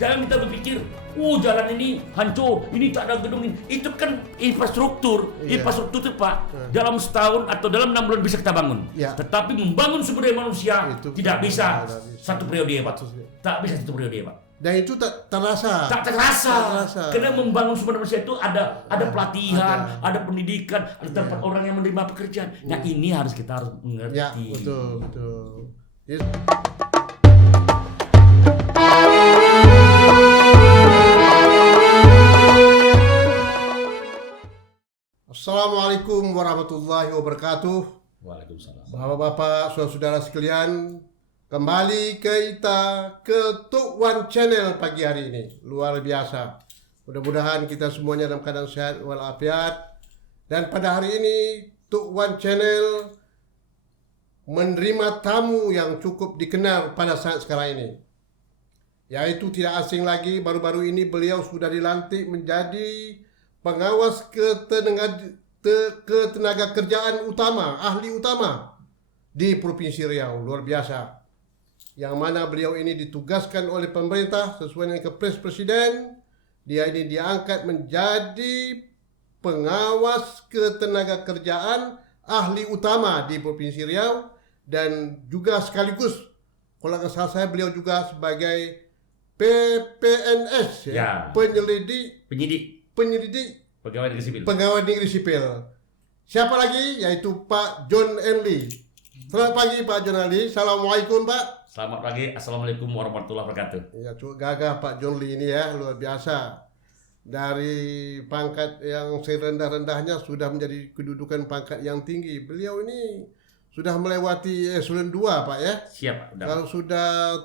Jangan kita berpikir, jalan ini hancur, ini tak ada gedung ini. Itu kan infrastruktur. Infrastruktur itu Pak, dalam setahun atau dalam 6 bulan bisa kita bangun. Tetapi membangun sumber daya manusia itu tidak bisa satu periode Pak. Tak bisa satu periode Pak. Dan itu tak terasa. Karena membangun sumber daya manusia itu ada pelatihan, ada pendidikan, ada tempat orang yang menerima pekerjaan. Nah ini kita harus mengerti. Ya, betul. Yes. Assalamualaikum warahmatullahi wabarakatuh. Waalaikumsalam. Bapak-bapak, saudara-saudara sekalian, kembali kita ke Tuk Wan Channel pagi hari ini. Luar biasa. Mudah-mudahan kita semuanya dalam keadaan sehat walafiat. Dan pada hari ini Tuk Wan Channel menerima tamu yang cukup dikenal pada saat sekarang ini. Yaitu tidak asing lagi, baru-baru ini beliau sudah dilantik menjadi pengawas ketenaga kerjaan utama, ahli utama di Provinsi Riau. Luar biasa. Yang mana beliau ini ditugaskan oleh pemerintah sesuai dengan Kepres Presiden. Dia ini diangkat menjadi pengawas ketenaga kerjaan ahli utama di Provinsi Riau. Dan juga sekaligus, kalau nggak salah saya, beliau juga sebagai PPNS, penyidik pegawai negeri sipil. Siapa lagi? Yaitu Pak John Enli. Selamat pagi Pak John Enli. Assalamualaikum Pak. Selamat pagi. Assalamualaikum warahmatullahi wabarakatuh. Ya, gagah Pak John Enli ini ya, luar biasa. Dari pangkat yang serendah-rendahnya sudah menjadi kedudukan pangkat yang tinggi. Beliau ini sudah melewati eselon 2 Pak ya. Siap. Kalau sudah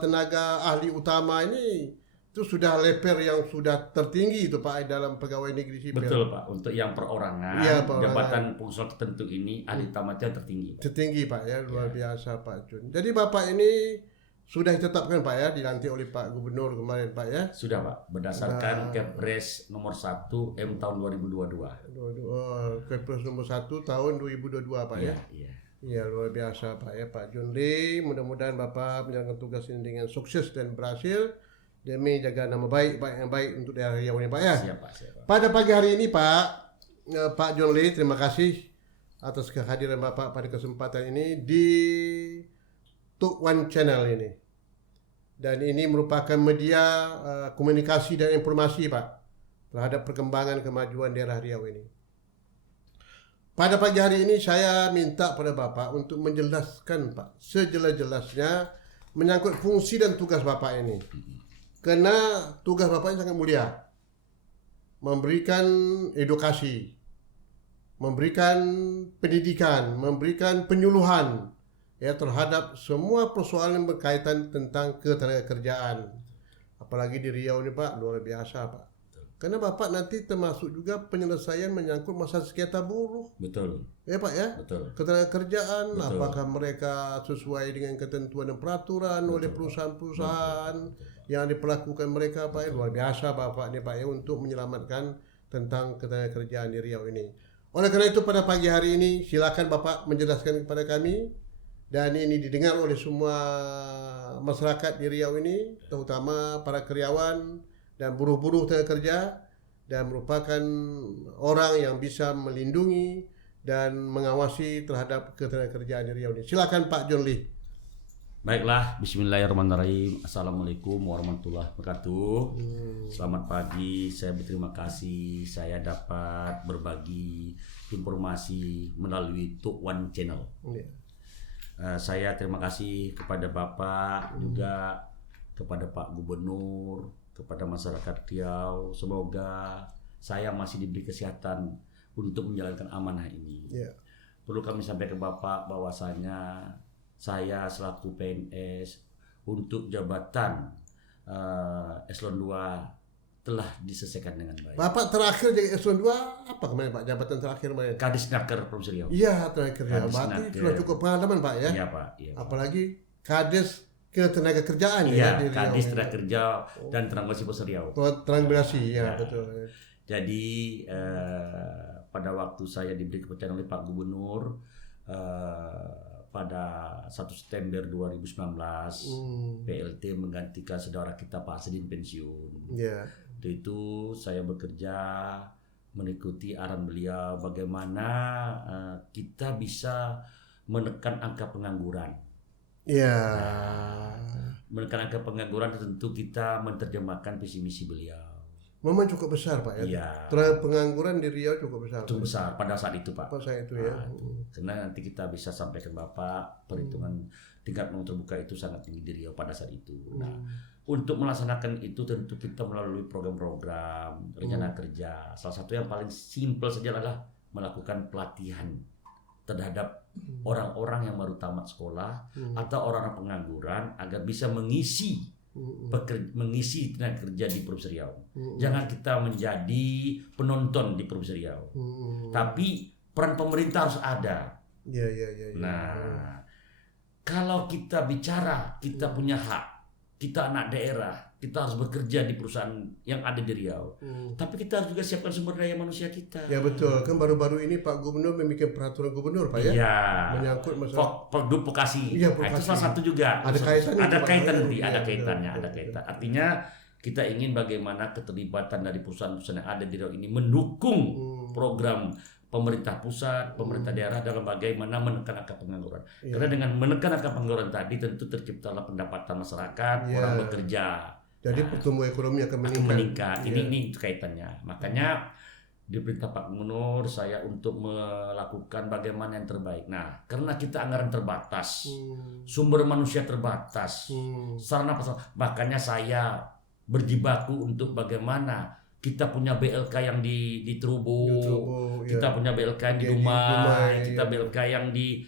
tenaga ahli utama ini itu sudah level yang sudah tertinggi itu Pak dalam pegawai negeri sipil. Betul Pak. Untuk yang perorangan, jabatan fungsional tertentu ini ahli utama tertinggi. Tertinggi Pak ya, luar biasa Pak Jun. Jadi Bapak ini sudah ditetapkan Pak ya, dilantik oleh Pak Gubernur kemarin Pak ya. Sudah Pak, berdasarkan Kepres nomor 1 M tahun 2022. Kepres nomor 1 tahun 2022 Pak ya. Iya, luar biasa Pak ya, Pak John Lee. Mudah-mudahan Bapak menjalankan tugas ini dengan sukses dan berhasil demi jaga nama baik yang baik untuk daerah Riau ini Pak ya. Siap Pak. Pada pagi hari ini Pak John Lee, terima kasih atas kehadiran Bapak pada kesempatan ini di Tuk Wan Channel ini. Dan ini merupakan media komunikasi dan informasi Pak terhadap perkembangan kemajuan daerah Riau ini. Pada pagi hari ini saya minta pada Bapak untuk menjelaskan Pak sejelas-jelasnya menyangkut fungsi dan tugas Bapak ini. Karena tugas Bapak ini sangat mulia. Memberikan edukasi, memberikan pendidikan, memberikan penyuluhan ya terhadap semua persoalan yang berkaitan tentang ketenagakerjaan. Apalagi di Riau ini Pak, luar biasa Pak. Karena Bapak nanti termasuk juga penyelesaian menyangkut masalah sengketa buruh. Betul. Ya Pak ya? Betul. Ketenagakerjaan, apakah mereka sesuai dengan ketentuan dan peraturan oleh perusahaan-perusahaan yang diperlakukan mereka Pak ya? Luar biasa Bapak ini Pak ya untuk menyelamatkan tentang ketenagakerjaan di Riau ini. Oleh karena itu pada pagi hari ini silakan Bapak menjelaskan kepada kami. Dan ini didengar oleh semua masyarakat di Riau ini, terutama para karyawan dan buruh-buruh tenaga kerja, dan merupakan orang yang bisa melindungi dan mengawasi terhadap ketenagakerjaan di Riau ini. Silakan Pak John Lee. Baiklah, bismillahirrahmanirrahim. Assalamualaikum warahmatullahi wabarakatuh. Selamat pagi, saya berterima kasih saya dapat berbagi informasi melalui Tuk Wan Channel. Saya terima kasih kepada Bapak, juga kepada Pak Gubernur, kepada masyarakat Riau. Semoga saya masih diberi kesehatan untuk menjalankan amanah ini. Perlu kami sampaikan ke Bapak bahwasanya saya selaku PNS untuk jabatan eselon 2 telah diselesaikan dengan baik. Bapak terakhir jadi eselon 2 apa kemarin Pak? Jabatan terakhir kemarin? Kadisnaker Provinsi Riau. Iya, terakhir ya. Berarti sudah cukup pengalaman Pak ya? Iya Pak. Iya, Pak. Apalagi Kades Ketenagakerjaan ya di Riau. Kadis Tenaga Kerja dan Transmigrasi Provinsi Riau. Transmigrasi ya, betul. Jadi pada waktu saya diberi kepercayaan oleh Pak Gubernur, pada 1 September 2019 PLT menggantikan saudara kita Pak Sedin pensiun. Ya. Itu saya bekerja mengikuti arahan beliau bagaimana kita bisa menekan angka pengangguran. Ya. Menekan angka pengangguran tentu kita menerjemahkan visi misi beliau. Memang cukup besar Pak ya. Iya. Terhadap pengangguran di Riau cukup besar. Cukup besar pada saat itu Pak. Pada saat itu ya. Karena nanti kita bisa sampaikan Bapak perhitungan tingkat peluang terbuka itu sangat tinggi di Riau pada saat itu. Nah, untuk melaksanakan itu tentu kita melalui program-program rencana kerja. Salah satu yang paling simpel saja adalah melakukan pelatihan terhadap orang-orang yang baru tamat sekolah atau orang-orang pengangguran agar bisa mengisi tenaga kerja di Provinsi Riau. Jangan kita menjadi penonton di Provinsi Riau, tapi peran pemerintah harus ada. Ya. Nah, kalau kita bicara kita punya hak, kita anak daerah, kita harus bekerja di perusahaan yang ada di Riau. Tapi kita harus juga siapkan sumber daya manusia kita. Ya betul, kan baru-baru ini Pak Gubernur membuat peraturan gubernur Pak ya. Iya. Menyangkut masalah Vokasi. Iya, Nah, itu vokasi. salah satu juga. Ada kaitannya Ada itu, Pak. kaitan nanti, Iya, ada betul, kaitannya, betul, ada betul. kaitan. Artinya kita ingin bagaimana keterlibatan dari perusahaan-perusahaan yang ada di Riau ini mendukung program pemerintah pusat, pemerintah daerah dalam bagaimana menekan angka pengangguran. Karena dengan menekan angka pengangguran tadi tentu terciptalah pendapatan masyarakat, orang bekerja. Jadi pertumbuhan ekonomi akan Akan meningkat. meningkat. Ini kaitannya. Makanya di perintah Pak Gubernur saya untuk melakukan bagaimana yang terbaik. Nah, karena kita anggaran terbatas, sumber manusia terbatas, sarana prasarana, makanya saya berjibaku untuk bagaimana kita punya BLK yang di Trubuk, kita punya BLK yang di Dumai, kita BLK yang di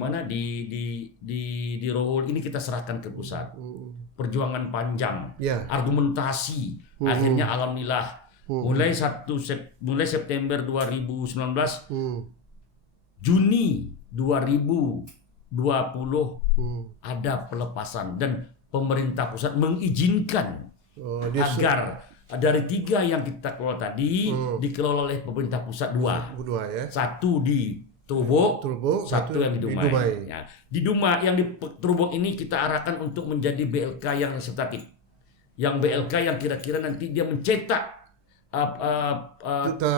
mana di Rohol ini kita serahkan ke pusat. Perjuangan panjang, argumentasi, akhirnya alhamdulillah mulai September 2019, Juni 2020 ada pelepasan dan pemerintah pusat mengizinkan agar dari 3 yang kita kelola tadi dikelola oleh pemerintah pusat 2 ya. Satu di Trubuk, satu yang di Dumai. Ya, di Dumai yang di Trubuk ini kita arahkan untuk menjadi BLK yang representatif, yang BLK yang kira-kira nanti dia mencetak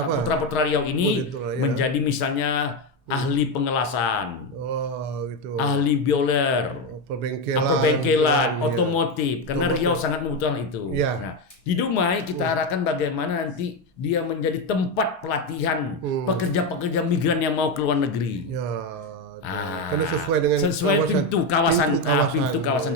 putra-putra Riau ini menjadi misalnya ahli pengelasan, ahli bioler, perbengkelan, otomotif, karena Riau sangat membutuhkan itu. Nah, di Dumai kita arahkan bagaimana nanti dia menjadi tempat pelatihan pekerja-pekerja migran yang mau ke luar negeri. Karena sesuai dengan pintu kawasan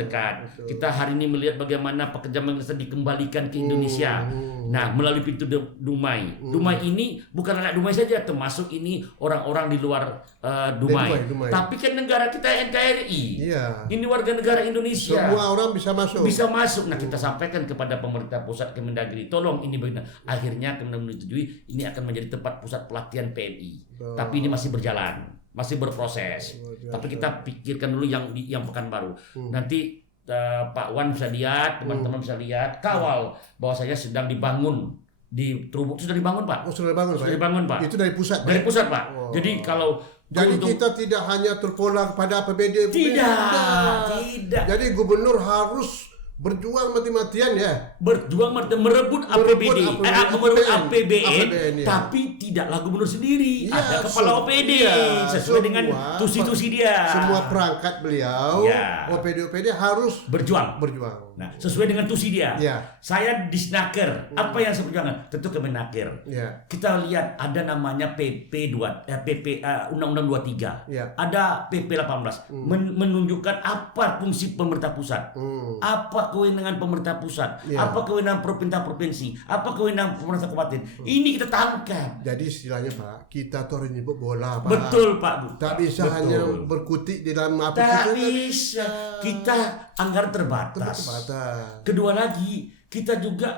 dekat. Betul. Kita hari ini melihat bagaimana pekerja migran dikembalikan ke Indonesia. Nah, melalui pintu Dumai. Dumai ini bukan anak Dumai saja, termasuk ini orang-orang di luar Dumai. Tapi kan negara kita NKRI. Ini warga negara Indonesia. Semua orang bisa masuk. Nah, kita sampaikan kepada pemerintah pusat Kemendagri, tolong ini bagaimana. Akhirnya Kemendagri menyetujui ini akan menjadi tempat pusat pelatihan PMI. Tapi ini masih berjalan, masih berproses. Tapi kita pikirkan dulu yang Pekanbaru. Nanti Pak Wan bisa lihat, teman-teman bisa lihat, kawal bahwa saya sedang dibangun di Trubuk. Sudah dibangun Pak. Sudah dibangun Pak. Itu dari pusat. Dari pusat Pak. Jadi kita tidak hanya terpola pada APBD. Tidak. Jadi gubernur harus berjuang mati-matian ya. Merebut APBD, merebut APBN, tapi tidaklah gubernur sendiri. Ada kepala OPD sesuai dengan tusi-tusi dia. Semua perangkat beliau, OPD harus berjuang. Nah, sesuai dengan tusi dia. Saya di Snaker. Apa yang saya perjuangkan? Tentu Kemenaker. Kita lihat ada namanya Undang-Undang 23. Ada PP 18 menunjukkan apa fungsi pemerintah pusat. Apa kewenangan pemerintah pusat, apa kewenangan provinsi, apa kewenangan pemerintah kabupaten. Ini kita tangkap. Jadi istilahnya Pak, kita tuh harus nyebut bola Pak. Betul Pak. Tak bisa hanya berkutik di dalam apa. Tak bisa. Kita anggaran terbatas. Kedua lagi, kita juga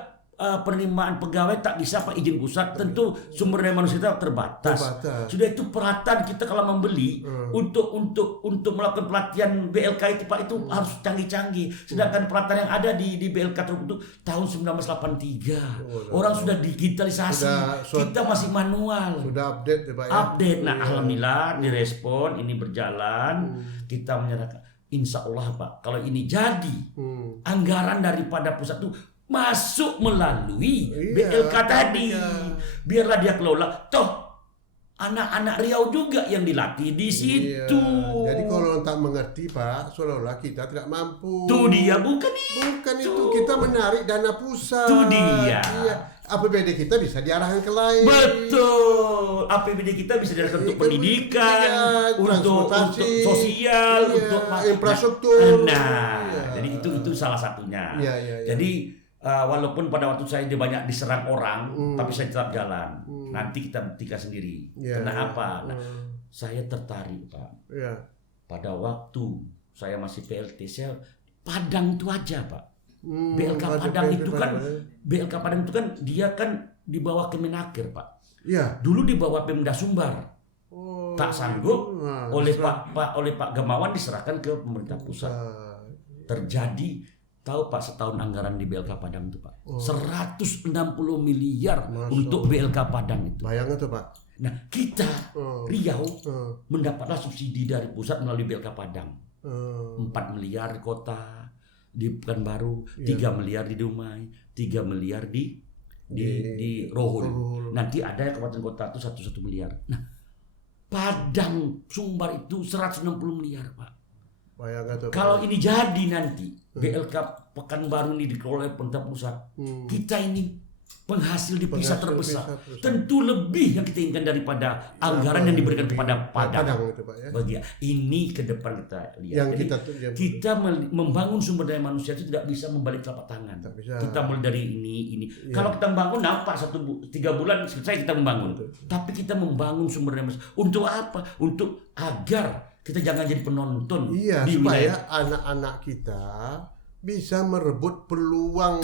penerimaan pegawai tak bisa Pak izin pusat, tentu sumber daya manusia kita terbatas. Sudah itu peralatan kita kalau membeli untuk melakukan pelatihan BLK itu Pak itu harus canggih-canggih. Sedangkan peralatan yang ada di BLK itu tahun 1983. Orang sudah digitalisasi. Kita masih manual. Sudah update ya Pak ya. Update. Nah, alhamdulillah direspon, ini berjalan. Kita menyerahkan. Insya Allah Pak, kalau ini jadi anggaran daripada pusat itu masuk melalui BLK tadi, biarlah dia kelola. Toh anak-anak Riau juga yang dilatih di situ. Jadi kalau tak mengerti Pak, seolah-olah kita tidak mampu. Tuh dia, bukan itu kita menarik dana pusat. Tuh dia. Iya. APBD kita bisa diarahkan ke lain. Betul. APBD kita bisa diarahkan untuk pendidikan, untuk sosial, untuk infrastruktur. Jadi itu salah satunya. Jadi walaupun pada waktu saya banyak diserang orang, tapi saya tetap jalan. Nanti kita buktikan sendiri. Kenapa? Nah, saya tertarik Pak. Pada waktu saya masih PLT, saya Padang itu aja Pak. BLK Padang itu kan dia kan di bawah Kemenaker Pak. Dulu di bawah Pemda Sumbar. Tak sanggup oleh Pak Gamawan diserahkan ke pemerintah pusat. Terjadi, tahu Pak, setahun anggaran di BLK Padang itu Pak 160 miliar untuk BLK Padang itu. Bayangin tuh Pak. Nah kita Riau mendapatlah subsidi dari pusat melalui BLK Padang 4 miliar di kota, di Pekanbaru, 3 miliar di Dumai, 3 miliar di Rohul. Nanti ada kabupaten kota itu 1 miliar. Nah Padang Sumbar itu 160 miliar Pak. Kalau ini jadi nanti BLK Pekanbaru ini dikelola oleh pemerintah pusat, kita ini penghasil devisa terbesar. Tentu lebih yang kita inginkan daripada anggaran yang diberikan kepada Padang. Itu, Pak, ya? Bagi ini ke depan kita lihat. Yang jadi, kita membangun sumber daya manusia itu tidak bisa membalik telapak tangan. Kita mulai dari ini. Kalau kita membangun nampak 3 bulan selesai kita membangun. Tapi kita membangun sumber daya manusia untuk apa? Untuk agar kita jangan jadi penonton di supaya anak-anak kita bisa merebut peluang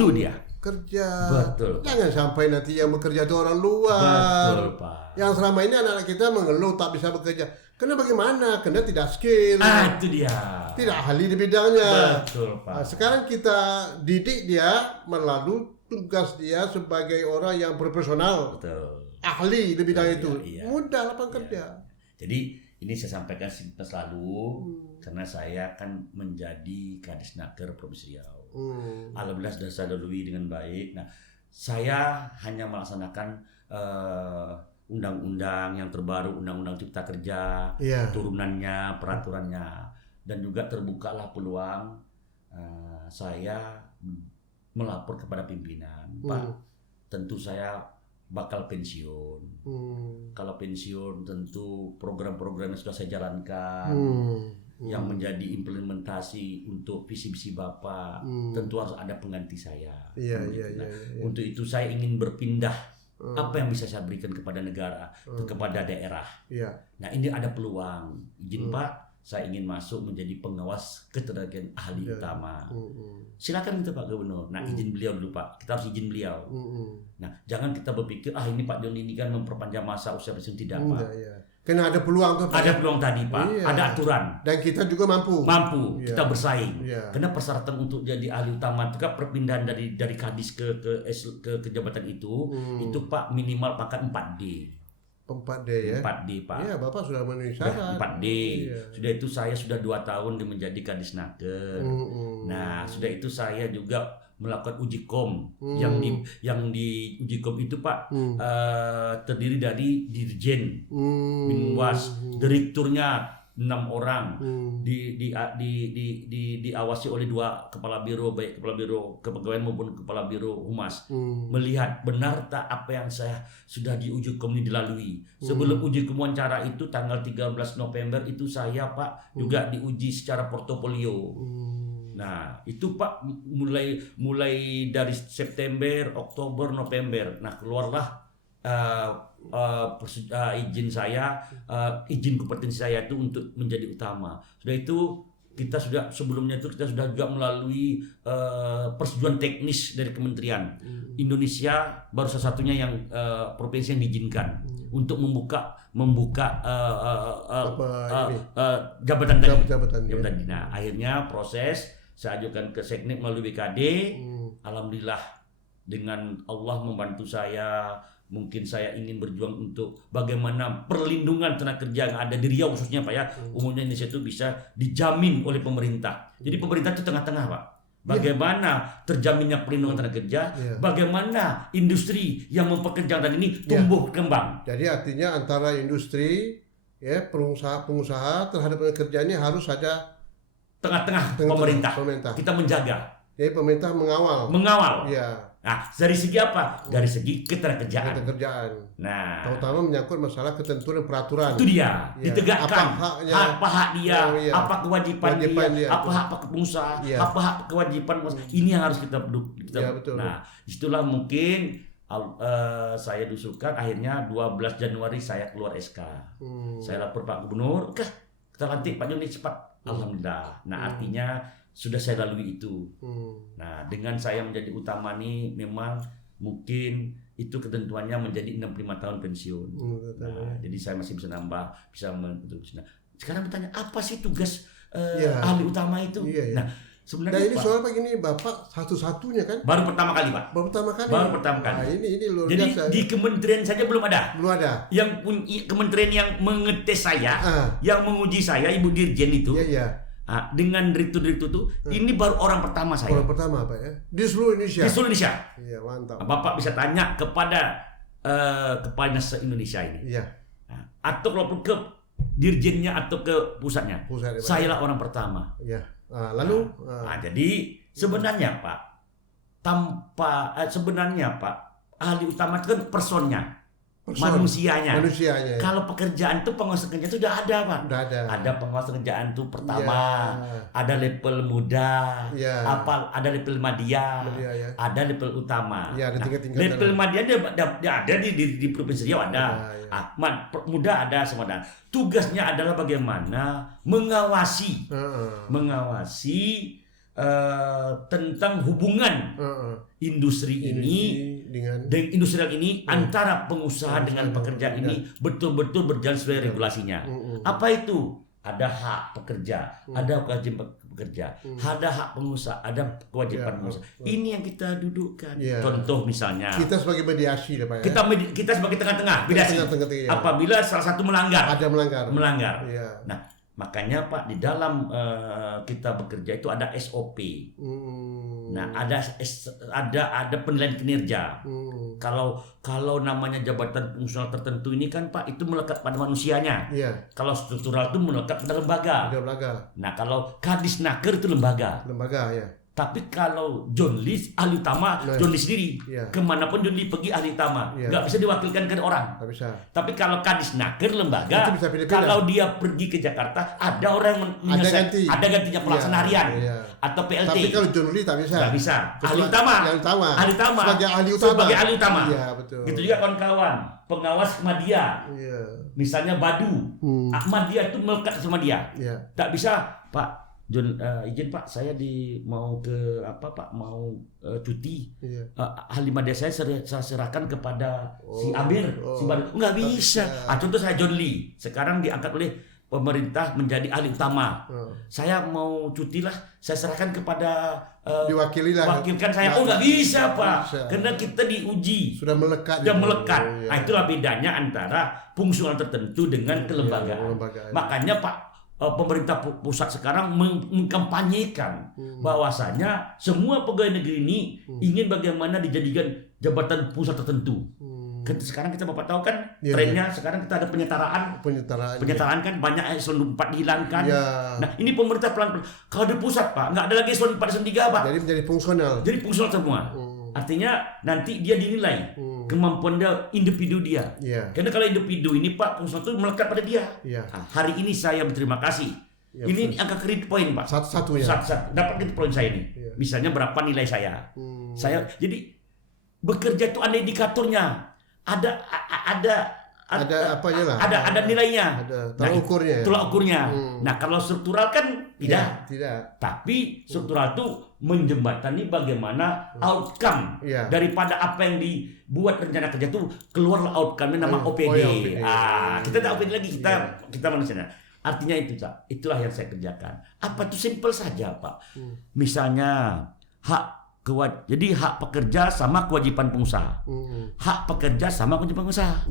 kerja. Betul. Jangan sampai nanti yang bekerja itu orang luar. Betul, Pak. Yang selama ini anak-anak kita mengeluh tak bisa bekerja. Karena bagaimana? Karena tidak skill. Itu dia. Tidak ahli di bidangnya. Betul, Pak. Nah, sekarang kita didik dia melalui tugas dia sebagai orang yang profesional. Betul. Ahli di bidang itu. Iya. Mudah lapangan kerja. Jadi ini saya sampaikan selalu karena saya kan menjadi Kadisnaker Provinsi Riau. Alhamdulillah sudah saya lalui dengan baik. Nah, saya hanya melaksanakan undang-undang yang terbaru, Undang-Undang Cipta Kerja, turunannya, peraturannya, dan juga terbukalah peluang saya melapor kepada pimpinan, Pak. Tentu saya bakal pensiun. Kalau pensiun tentu program-program yang sudah saya jalankan yang menjadi implementasi untuk visi-visi Bapak tentu harus ada pengganti saya. Untuk itu saya ingin berpindah apa yang bisa saya berikan kepada negara, kepada daerah. Nah ini ada peluang. Izin Pak, saya ingin masuk menjadi pengawas ketenagaan ahli utama. Silakan itu Pak Gubernur. Nah izin beliau dulu Pak. Kita harus izin beliau. Nah jangan kita berpikir ini Pak John ini kan memperpanjang masa usia pensiun, tidak Pak. Karena ada peluang tuh Pak. Ada peluang tadi Pak. Ada aturan. Dan kita juga mampu. Kita bersaing. Karena persyaratan untuk jadi ahli utama juga perpindahan dari kadis ke jabatan itu Pak minimal pangkat 4D. 4D ya? 4D Pak. Iya Bapak sudah memenuhi syarat. 4D. Sudah itu saya sudah 2 tahun menjadi Kadisnaker. Nah sudah itu saya juga melakukan uji kom. Yang di uji kom itu Pak terdiri dari dirjen, binwas, direkturnya 6 orang, diawasi oleh 2 kepala biro, baik kepala biro kepegawaian maupun kepala biro humas, melihat benar tak apa yang saya sudah di uji kom ini dilalui. Sebelum uji kom wawancara itu tanggal 13 November itu saya Pak juga diuji secara portofolio. Nah itu Pak mulai dari September, Oktober, November. Nah keluarlah izin kompetensi saya itu untuk menjadi utama. Sudah itu kita sudah sebelumnya itu kita sudah juga melalui persetujuan teknis dari Kementerian. Indonesia baru salah satunya yang provinsi yang diizinkan untuk membuka jabatan tadi. Jabatan. Nah, akhirnya proses saya ajukan ke Seknek melalui BKD. Alhamdulillah dengan Allah membantu saya. Mungkin saya ingin berjuang untuk bagaimana perlindungan tenaga kerja yang ada di Riau khususnya Pak ya. Umumnya Indonesia itu bisa dijamin oleh pemerintah. Jadi pemerintah itu tengah-tengah Pak. Bagaimana terjaminnya perlindungan tenaga kerja, bagaimana industri yang mempekerjakan ini tumbuh kembang. Jadi artinya antara industri, pengusaha terhadap tenaga kerjanya harus ada tengah-tengah pemerintah. Kita menjaga. Jadi pemerintah mengawal. Ya. Nah, dari segi apa? Dari segi ketenagakerjaan. Nah, terutama menyangkut masalah ketentuan dan peraturan. Itu dia, ditegakkan. Apa hak dia, apa kewajiban dia, apa hak pengusaha, apa hak kewajiban. Ini yang harus kita betul. Nah, disitulah mungkin saya usulkan akhirnya 12 Januari saya keluar SK. Saya lapor Pak Gubernur, oke, kita lantik Pak Joni cepat. Alhamdulillah. Nah, artinya sudah saya lalui itu. Nah, dengan saya menjadi utama nih memang mungkin itu ketentuannya menjadi 65 tahun pensiun. Nah, jadi saya masih bisa nambah, bisa meneruskan. Sekarang bertanya, apa sih tugas ahli utama itu? Nah, sebenarnya ini soal begini, Bapak satu-satunya kan? Baru pertama kali, Pak. Baru pertama kali. Nah, ini luar jadi biasa. di kementerian saja belum ada. Yang punya kementerian yang mengetes saya, yang menguji saya, Ibu Dirjen itu. Dengan direktur-direktur itu, ini baru orang pertama saya. Orang pertama Pak ya? Di seluruh Indonesia? Di seluruh Indonesia. Iya, mantap. Bapak bisa tanya kepada kepala se-Indonesia ini. Iya. Atau kalau ke dirjennya atau ke pusatnya. Saya lah orang pertama. Iya. Lalu? Jadi sebenarnya Pak, sebenarnya Pak, ahli utama itu kan personnya. Manusianya. Kalau pekerjaan itu penguasa kerjaan itu sudah ada Pak. Ada penguasa kerjaan itu pertama, ada level muda, ada level media, ada level utama. Level media ada di provinsi Riau ada. Muda ada semua. Tugasnya adalah bagaimana mengawasi tentang hubungan industri ini dengan industrial ini antara pengusaha dengan pekerja ini betul-betul berjalan sesuai regulasinya. Apa itu? Ada hak pekerja, ada kewajiban pekerja, ada hak pengusaha, ada kewajiban pengusaha. Ini yang kita dudukkan. Contoh misalnya kita sebagai mediasi Pak ya. Kita sebagai tengah-tengah mediasi. Apabila salah satu melanggar. Nah, makanya Pak di dalam kita bekerja itu ada SOP. Nah, ada penilaian kinerja. Kalau namanya jabatan fungsional tertentu ini kan Pak itu melekat pada manusianya. Kalau struktural itu melekat pada lembaga. Nah, kalau Kadisnaker itu lembaga ya. Tapi kalau John Lee ahli utama, John Lee sendiri, kemanapun John Lee pergi ahli utama, nggak bisa diwakilkan ke orang. Tapi kalau Kadisnaker lembaga, kalau dia pergi ke Jakarta, ada orang yang menyelesaikan, ada gantinya pelaksana harian atau PLT. Tapi kalau John Lee tak bisa. Nggak bisa. Ahli utama. Sebagai ahli utama. Gitu juga kawan-kawan, pengawas media. Misalnya Badu, Ahmadiyah itu melekat sama dia. Tak bisa, Pak. John, izin Pak, saya mau cuti. Ahli media saya serahkan kepada si Amir, si Badu. Nggak bisa. Contoh saya John Lee, sekarang diangkat oleh pemerintah menjadi ahli utama. Saya mau cuti lah, saya serahkan kepada wakilkan saya. Nggak bisa Pak, karena kita diuji. Sudah melekat. Nah, itulah bedanya antara fungsional tertentu dengan kelembagaan. Makanya Pak, pemerintah pusat sekarang mengkampanyekan bahwasanya semua pegawai negeri ini ingin bagaimana dijadikan jabatan pusat tertentu. Sekarang kita Bapak tahu kan trennya sekarang kita ada penyetaraan kan banyak eselon 4 dihilangkan. Nah, ini pemerintah pelan-pelan. Kalau di pusat Pak nggak ada lagi eselon 4 eselon 3 Pak. Jadi menjadi fungsional. Jadi fungsional semua. Artinya nanti dia dinilai kemampuan dia, individu dia. Karena kalau individu ini Pak, fungsional itu melekat pada dia. Nah, hari ini saya berterima kasih. Ini angka kredit poin Pak. Satu dapat kredit poin saya ini. Misalnya berapa nilai saya. Saya jadi bekerja itu ada indikatornya. Ada Ada apanya lah? Ada nilainya. Ada tolak ukurnya. Ya? Tolak ukurnya. Nah, kalau struktural kan tidak. Ya, tidak. Tapi struktural itu menjembatani bagaimana outcome daripada apa yang dibuat rencana kerja itu keluarlah outcome-nya nama OPD. Kita tak OPD lagi, kita manusianya. Artinya itu, Cak. Itulah yang saya kerjakan. Apa itu simple saja, Pak. Misalnya jadi hak pekerja sama kewajiban pengusaha. Hak pekerja sama kewajiban pengusaha.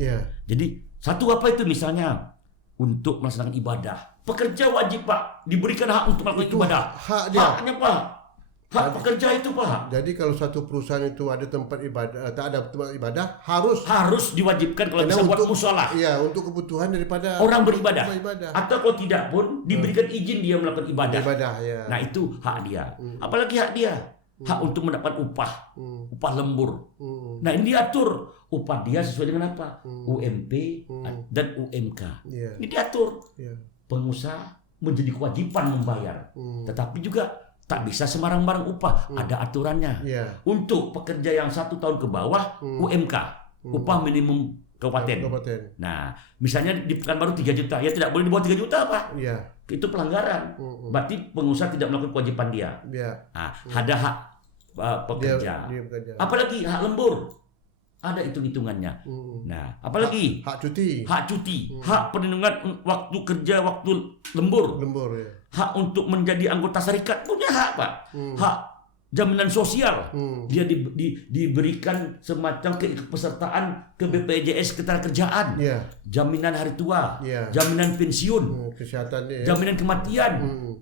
Jadi satu apa itu misalnya untuk melaksanakan ibadah. Pekerja wajib, Pak, diberikan hak untuk melakukan ibadah. Haknya, Pak. Hak pekerja itu, Pak. Jadi kalau satu perusahaan itu ada tempat ibadah, tak ada tempat ibadah, harus diwajibkan kalau bisa buat musola. Iya, untuk kebutuhan daripada orang beribadah. Atau kalau tidak pun diberikan izin dia melakukan ibadah. Nah, itu hak dia. Apalagi hak dia. Hak untuk mendapat upah lembur. Nah, ini diatur upah dia sesuai dengan apa? UMP dan UMK. Ini diatur. Pengusaha menjadi kewajiban membayar, tetapi juga tak bisa sembarang upah. Ada aturannya. Untuk pekerja yang 1 tahun ke bawah, UMK, upah minimum kabupaten. Nah, misalnya di Pekanbaru 3 juta, ya tidak boleh di bawah 3 juta, Pak. Itu pelanggaran. Berarti pengusaha tidak melakukan kewajiban dia. Nah, ada hak pekerja. Dia apalagi hak lembur. Ada hitung-hitungannya. Nah, apalagi hak cuti. Hak perlindungan waktu kerja, waktu lembur. Hak untuk menjadi anggota serikat punya hak, Pak. Hak jaminan sosial. Dia diberikan semacam kepesertaan ke BPJS Ketenagakerjaan. Jaminan hari tua, jaminan pensiun, kesehatan, jaminan kematian,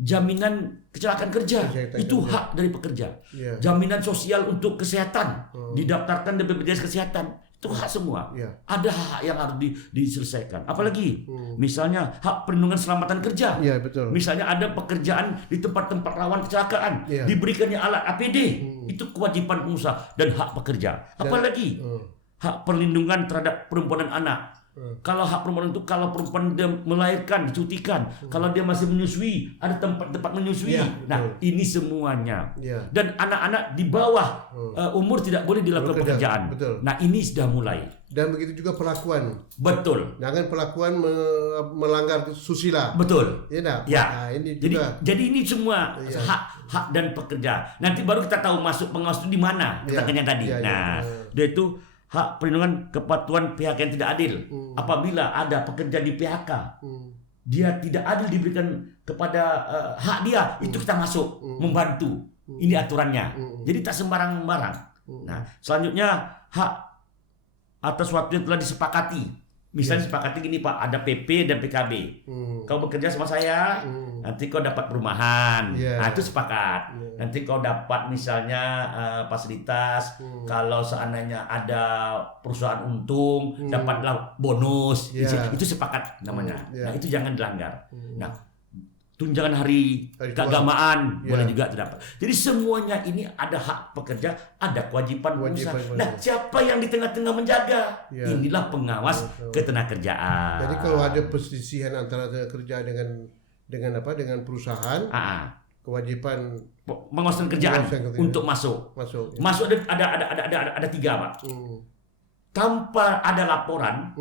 jaminan kecelakaan kerja. Itu hak dari pekerja. Jaminan sosial untuk kesehatan, didaftarkan di BPJS Kesehatan. Itu hak semua. Ada hak yang harus diselesaikan. Apalagi misalnya hak perlindungan keselamatan kerja. Misalnya ada pekerjaan di tempat-tempat rawan kecelakaan, diberikannya alat APD. Itu kewajiban pengusaha dan hak pekerja. Apalagi hak perlindungan terhadap perempuan dan anak. Kalau hak perempuan itu kalau perempuan dia melahirkan dicutikan, kalau dia masih menyusui ada tempat menyusui. Nah, ini semuanya. Dan anak-anak di bawah umur tidak boleh dilakukan pekerjaan. Betul. Nah, ini sudah mulai. Dan begitu juga perlakuan. Betul. Jangan perlakuan melanggar susila. Betul. Nah, ini juga. Jadi ini semua hak dan pekerja. Nanti baru kita tahu masuk pengawas itu di mana katakannya tadi. Dia itu hak perlindungan kepatuhan pihak yang tidak adil. Apabila ada pekerja di PHK, dia tidak adil diberikan kepada hak dia, itu kita masuk membantu. Ini aturannya. Jadi tak sembarang-sembarang. Nah, selanjutnya hak atas waktu yang telah disepakati. Misalnya sepakati gini, Pak, ada PP dan PKB. Kau bekerja sama saya, nanti kau dapat perumahan. Nah, itu sepakat. Nanti kau dapat misalnya fasilitas. Kalau seandainya ada perusahaan untung, dapatlah bonus. Itu sepakat namanya. Nah, itu jangan dilanggar. Nah, tunjangan hari keagamaan boleh juga terdapat. Jadi semuanya ini ada hak pekerja, ada kewajiban pengusaha. Nah, siapa yang di tengah-tengah menjaga? Inilah pengawas ketenagakerjaan. Jadi kalau ada perselisihan antara kerja dengan perusahaan, kewajiban pengawasan kerjaan untuk masuk ada 3, Pak. Tanpa ada laporan,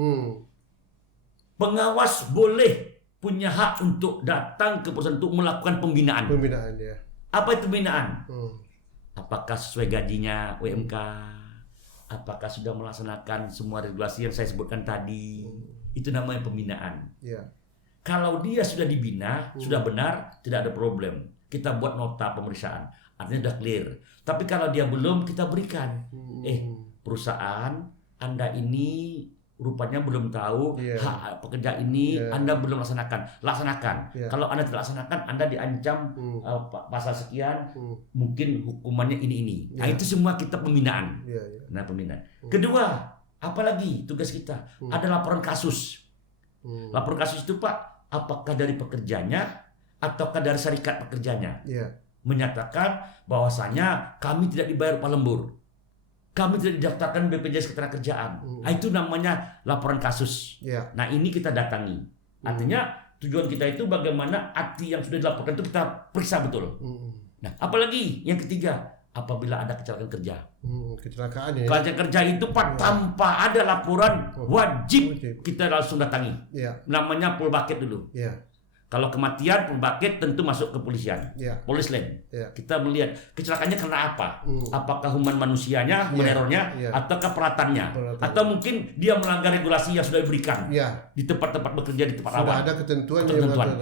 pengawas boleh punya hak untuk datang ke perusahaan untuk melakukan pembinaan. Apa itu pembinaan? Apakah sesuai gajinya UMK? Apakah sudah melaksanakan semua regulasi yang saya sebutkan tadi? Itu namanya pembinaan. Kalau dia sudah dibina, sudah benar, tidak ada problem. Kita buat nota pemeriksaan. Artinya sudah clear. Tapi kalau dia belum, kita berikan. Perusahaan Anda ini rupanya belum tahu hak pekerja ini Anda belum laksanakan. Kalau Anda tidak laksanakan, Anda diancam pasal sekian, mungkin hukumannya ini. Nah, itu semua kita pembinaan. Nah, pembinaan. Kedua, apalagi tugas kita ada laporan kasus. Laporan kasus itu, Pak, apakah dari pekerjanya ataukah dari serikat pekerjanya? Menyatakan bahwasanya kami tidak dibayar upah lembur. Kami tidak didaftarkan BPJS Ketenagakerjaan. Nah, itu namanya laporan kasus. Nah, ini kita datangi. Artinya tujuan kita itu bagaimana akti yang sudah dilaporkan itu kita periksa betul. Nah, apalagi yang ketiga, apabila ada kecelakaan kerja. Kecelakaan ya. Kecelakaan kerja itu Pak tanpa ada laporan wajib kita langsung datangi. Iya. Namanya full bucket dulu. Iya. Kalau kematian full bucket tentu masuk ke kepolisian. Iya. Polis lain. Iya. Kita melihat kecelakaannya karena apa? Apakah human manusianya, errornya, ataukah peratannya, atau mungkin dia melanggar regulasi yang sudah diberikan di tempat-tempat bekerja, di tempat Sudah rawan. ada ketentuan.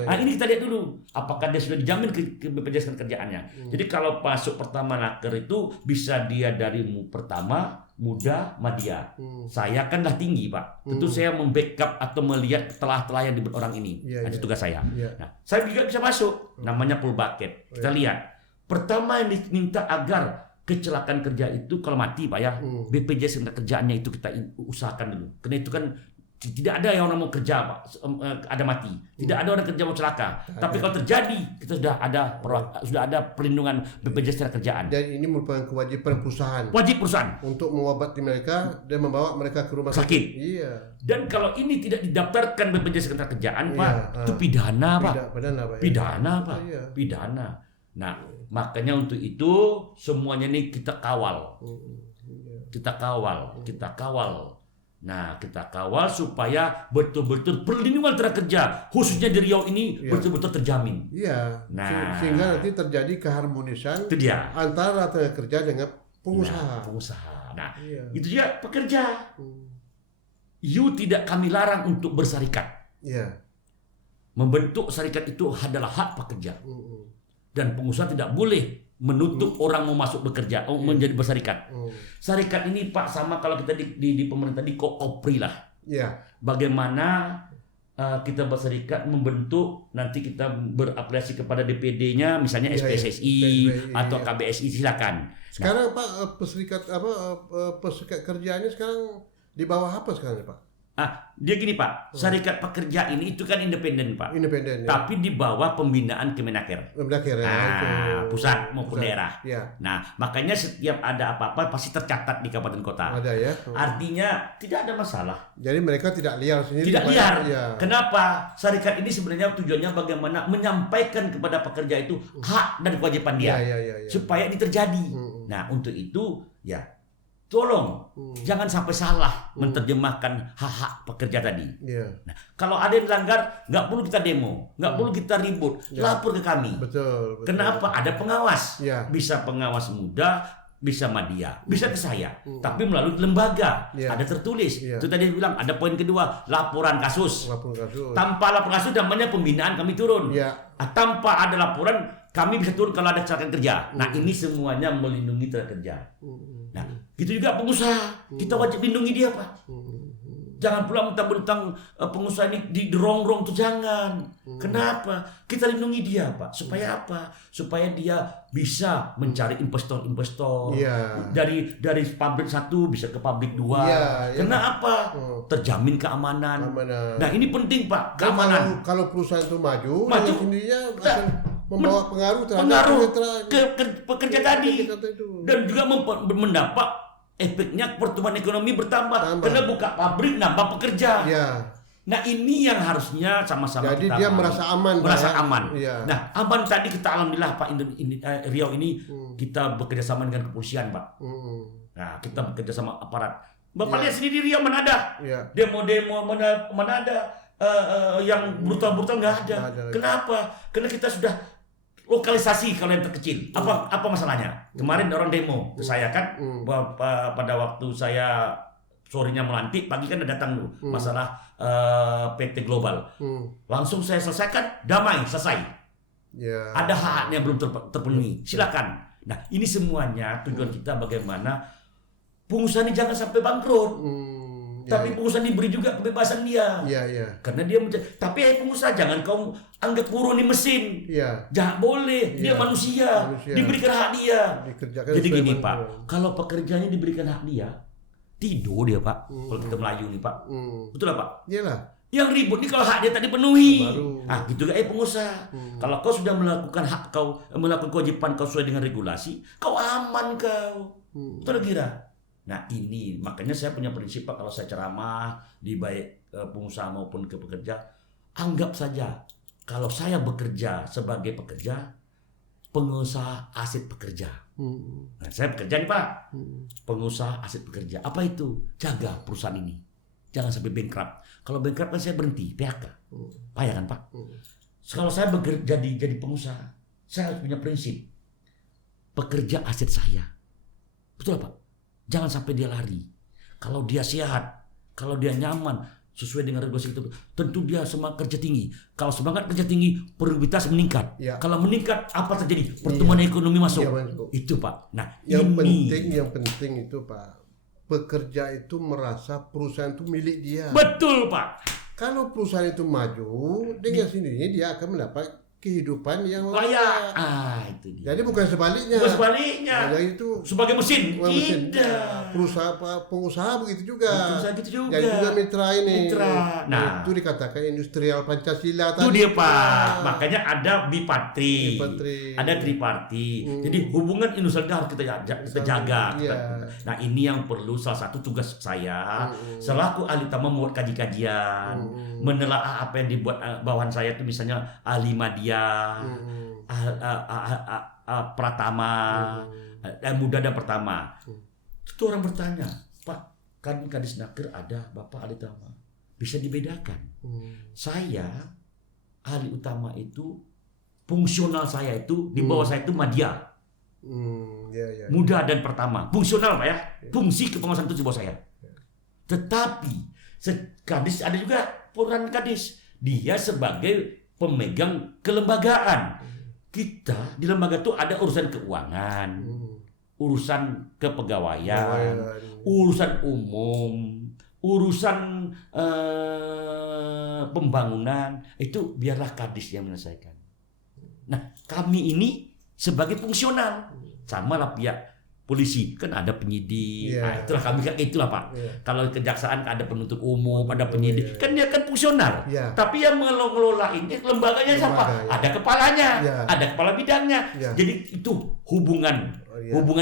Nah ini kita lihat dulu, apakah dia sudah dijamin ke BPJS kerjaannya. Jadi kalau masuk pertama naker itu bisa dia dari pertama, muda, madya. Saya kan dah tinggi Pak. Tentu saya membackup atau melihat telah-telah yang dibuat orang ini. Itu tugas saya. Nah, saya juga bisa masuk. Namanya full bucket. Kita lihat. Pertama yang diminta agar kecelakaan kerja itu kalau mati Pak ya, BPJS kerjaannya itu kita usahakan dulu. Karena itu kan tidak ada yang orang mau kerja Pak, ada mati. Tidak ada orang kerja mau celaka. Tapi kalau terjadi, kita sudah ada perlindungan BPJS kerjaan. Dan ini merupakan kewajiban perusahaan. Wajib perusahaan untuk mengobati mereka dan membawa mereka ke rumah sakit. Iya. Dan kalau ini tidak didaftarkan BPJS kerjaan Pak, itu pidana Pak. Pidana Pak. Pidana. Nah, makanya untuk itu semuanya ini kita kawal. Kita kawal. Nah, kita kawal supaya betul-betul perlindungan tenaga kerja khususnya di Riau ini betul-betul terjamin. Iya. Nah, sehingga nanti terjadi keharmonisan antara tenaga kerja dengan pengusaha. Nah, itu juga pekerja. Tidak kami larang untuk berserikat. Iya. Membentuk serikat itu adalah hak pekerja. Dan pengusaha tidak boleh menutup orang mau masuk bekerja, menjadi berserikat. Serikat ini Pak sama kalau kita di pemerintah di koopri lah. Bagaimana kita berserikat membentuk, nanti kita berafiliasi kepada DPD-nya, misalnya SPSSI atau KBSI silakan. Sekarang Pak peserikat kerjanya sekarang di bawah apa sekarang Pak? Dia gini Pak, serikat pekerja ini itu kan independen Pak. Independen. Tapi di bawah pembinaan Kemenaker. Pusat maupun daerah. Nah, makanya setiap ada apa-apa pasti tercatat di kabupaten kota. Ada ya. Artinya tidak ada masalah. Jadi mereka tidak liar sendiri. Tidak liar. Kenapa? Serikat ini sebenarnya tujuannya bagaimana menyampaikan kepada pekerja itu hak dan kewajiban dia. Supaya ini terjadi. Nah, untuk itu tolong jangan sampai salah menerjemahkan hak-hak pekerja tadi. Nah, kalau ada yang dilanggar, nggak perlu kita demo, nggak perlu kita ribut, lapor ke kami. Betul. Kenapa? Ada pengawas, bisa pengawas muda, bisa madya, bisa ke saya, tapi melalui lembaga, ada tertulis. Itu tadi bilang ada poin kedua, laporan kasus. Tanpa laporan kasus namanya pembinaan kami turun. Tanpa ada laporan kami bisa turun kalau ada kecelakaan kerja. Nah, ini semuanya melindungi tenaga kerja. Nah, gitu juga pengusaha. Kita wajib lindungi dia, Pak. Jangan pula mentang-mentang pengusaha ini diderong-rong tuh, jangan. Kenapa? Kita lindungi dia, Pak. Supaya apa? Supaya dia bisa mencari investor-investor. Dari pabrik satu bisa ke pabrik dua. Kenapa? Terjamin keamanan. Nah, ini penting, Pak. Keamanan. Kalau perusahaan itu maju sendirinya akan membawa pengaruh ke pekerja tadi. Dan juga mendapat efeknya pertumbuhan ekonomi bertambah. Karena buka pabrik nambah pekerja. Nah, ini yang harusnya sama-sama jadi kita dia merasa aman. Aman. Nah, aman tadi kita alhamdulillah Pak Riau ini kita bekerja sama dengan kepolisian, Pak. Nah, kita bekerja sama aparat. Bapak lihat sendiri Riau mana ada? Demo-demo mana ada yang brutal-brutal nggak ada. Kenapa? Karena kita sudah lokalisasi kalau yang terkecil. Apa masalahnya? Kemarin orang demo ke saya kan, pada waktu saya sorenya melantik, pagi kan datang dulu masalah PT Global. Langsung saya selesaikan, damai, selesai. Ada haknya belum terpenuhi, silakan. Nah, ini semuanya tujuan kita bagaimana pengusaha ini jangan sampai bangkrut. Tapi pengusaha diberi juga kebebasan dia. Karena dia tapi pengusaha jangan kau anggap buruh ini mesin. Jangan boleh. Dia manusia. Diberikan hak dia. Jadi gini Pak, kalau pekerjaannya diberikan hak dia, tidur dia Pak. Kalau kita Melayu nih Pak. Betul lah Pak? Iyalah. Yang ribut nih kalau hak dia tak dipenuhi. Gitu gak pengusaha. Kalau kau sudah melakukan hak kau, melakukan kewajiban kau sesuai dengan regulasi, kau aman kau. Betul kira? Nah, ini makanya saya punya prinsip Pak, kalau saya ceramah di baik pengusaha maupun ke pekerja, anggap saja kalau saya bekerja sebagai pekerja, pengusaha aset pekerja. Nah, saya bekerja nih Pak, pengusaha aset pekerja. Apa itu? Jaga perusahaan ini, jangan sampai bankrupt. Kalau bankrupt kan saya berhenti, PHK. Payah kan Pak? Kalau saya bekerja jadi pengusaha, saya harus punya prinsip. Pekerja aset saya. Betul Pak? Jangan sampai dia lari. Kalau dia sehat, kalau dia nyaman, sesuai dengan regulasi itu, tentu dia semangat kerja tinggi. Kalau semangat kerja tinggi, produktivitas meningkat. Ya. Kalau meningkat, apa terjadi? Pertumbuhan ekonomi masuk. Iya, Itu Pak. Nah, yang ini penting itu Pak, pekerja itu merasa perusahaan itu milik dia. betul Pak. Kalau perusahaan itu maju, dengan sendirinya dia akan mendapat kehidupan yang Layak. Itu dia. Jadi bukan sebaliknya. Bukan sebaliknya. Nah, itu Sebagai mesin. mesin. Tidak. Pengusaha begitu juga. Pengusaha gitu juga. Dan juga mitra ini. Mitra. Nah, itu dikatakan industrial Pancasila itu tadi. dia Pak. Makanya ada bipatri, Bipatri. ada triparti. Jadi hubungan industrial harus kita jaga. Iya. Nah ini yang perlu, salah satu tugas saya selaku ahli utama membuat kajian, menelaah apa yang dibuat bawahan saya itu, misalnya ahli media, Pratama, Muda dan Pertama. Itu orang bertanya, Pak, kan Kadisnaker ada, Bapak ahli utama, bisa dibedakan. Saya ahli utama itu, fungsional saya itu di bawah saya itu media, Ya. Muda dan Pertama, fungsional Pak ya, fungsi kepengurusan itu di bawah saya. Tetapi Kadis ada juga peran Kadis, dia sebagai pemegang kelembagaan. Kita di lembaga itu ada urusan keuangan, urusan kepegawaian, urusan umum, urusan pembangunan, itu biarlah Kadis yang menyelesaikan. Nah, kami ini sebagai fungsional, sama lah pihak polisi, kan ada penyidik. Nah, itulah kami kan itulah Pak. Kalau kejaksaan ada penuntut umum, ada penyidik, kan dia kan fungsional. Tapi yang mengelola ini lembaganya siapa? Ada kepalanya, ada kepala bidangnya. Jadi itu hubungan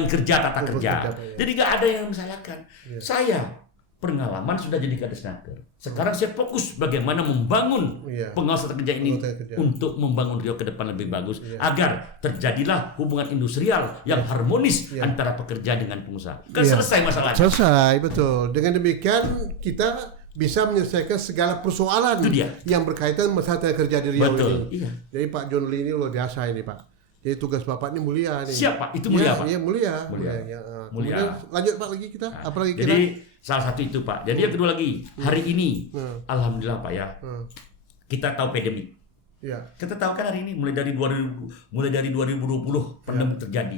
kerja, tata kerja. Jadi nggak ada yang menyalahkan. Saya pengalaman sudah jadi Kadisnaker. Sekarang saya fokus bagaimana membangun pengawas tata kerja ini untuk membangun Riau ke depan lebih bagus, agar terjadilah hubungan industrial yang harmonis antara pekerja dengan pengusaha. Kan selesai masalahnya. Selesai, betul. Dengan demikian kita bisa menyelesaikan segala persoalan yang berkaitan masalah tenaga kerja di Riau ini. Jadi Pak John Lee ini luar biasa ini Pak. Jadi tugas Bapak ini mulia nih. Siapa? Itu mulia Pak? Iya mulia. Kemudian lanjut Pak lagi kita. Apa lagi kita? Jadi salah satu itu Pak. Jadi yang kedua lagi, hari ini alhamdulillah Pak ya. Kita tahu pandemi. Kita tahu kan hari ini mulai dari 2020 pandemi terjadi.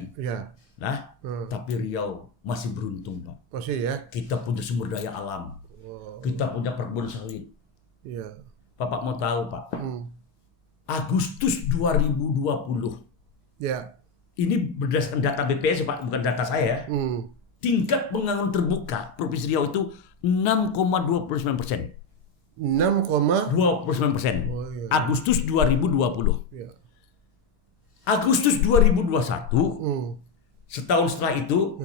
Nah, tapi Riau masih beruntung Pak. Masih ya. Kita punya sumber daya alam. Kita punya perkebunan sawit. Bapak mau tahu Pak? Agustus 2020. Ini berdasarkan data BPS Pak, bukan data saya. Tingkat pengangguran terbuka Provinsi Riau itu 6,29%. 6,29%. Agustus 2020. Agustus 2021, setahun setelah itu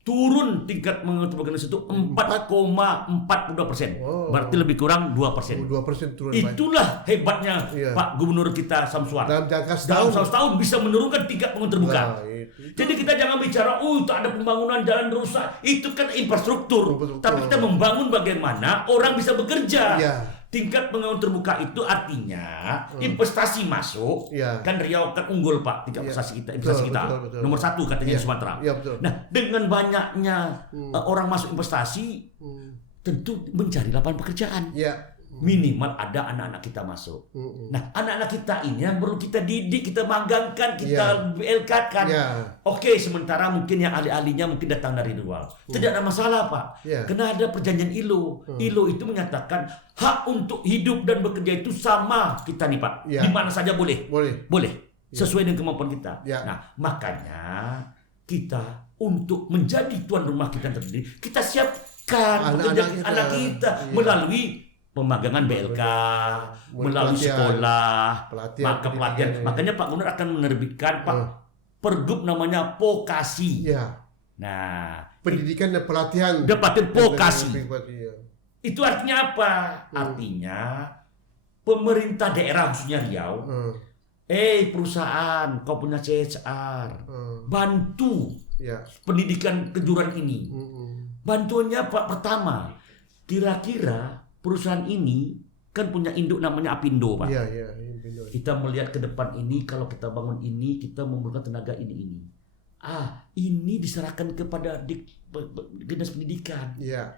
turun tingkat pengangguran terbuka itu 4,42%. Berarti lebih kurang 2%. 2% turun. Itulah hebatnya Pak Gubernur kita Samsuar. Dalam jangka Dalam setahun. setahun bisa menurunkan tingkat pengangguran terbuka. Jadi kita jangan bicara, tak ada pembangunan jalan rusak. Itu kan infrastruktur. Tapi kita membangun bagaimana orang bisa bekerja. Tingkat pengangguran terbuka itu artinya investasi masuk. Kan Riau kan unggul Pak, tingkat investasi kita. Betul. Nomor 1 katanya di Sumatera. Nah, dengan banyaknya orang masuk investasi, tentu mencari lapangan pekerjaan. Minimal ada anak-anak kita masuk. Nah, anak-anak kita ini yang perlu kita didik, kita magangkan, kita BLK-kan. Oke, sementara mungkin yang ahli-ahlinya mungkin datang dari luar. Tidak ada masalah Pak. Karena ada perjanjian ILO. ILO itu menyatakan hak untuk hidup dan bekerja itu sama kita nih Pak. Di mana saja boleh. Sesuai dengan kemampuan kita. Nah, makanya kita untuk menjadi tuan rumah kita sendiri, kita siapkan anak kita melalui pemagangan BLK, melalui sekolah, maka pelatihan. Makanya Pak Gubernur akan menerbitkan pergub namanya Vokasi. Nah, pendidikan dan pelatihan. Dapatin vokasi. Itu artinya apa? Artinya pemerintah daerah khususnya Riau perusahaan, kau punya CSR, bantu Ya. pendidikan kejuruan ini. Mm-mm. Bantuannya Pak, pertama, kira-kira perusahaan ini kan punya induk namanya Apindo, Pak. Iya, iya, ini benar. Kita melihat ke depan ini, kalau kita bangun ini, kita memerlukan tenaga ini. Ini diserahkan kepada Dinas Pendidikan, Iya.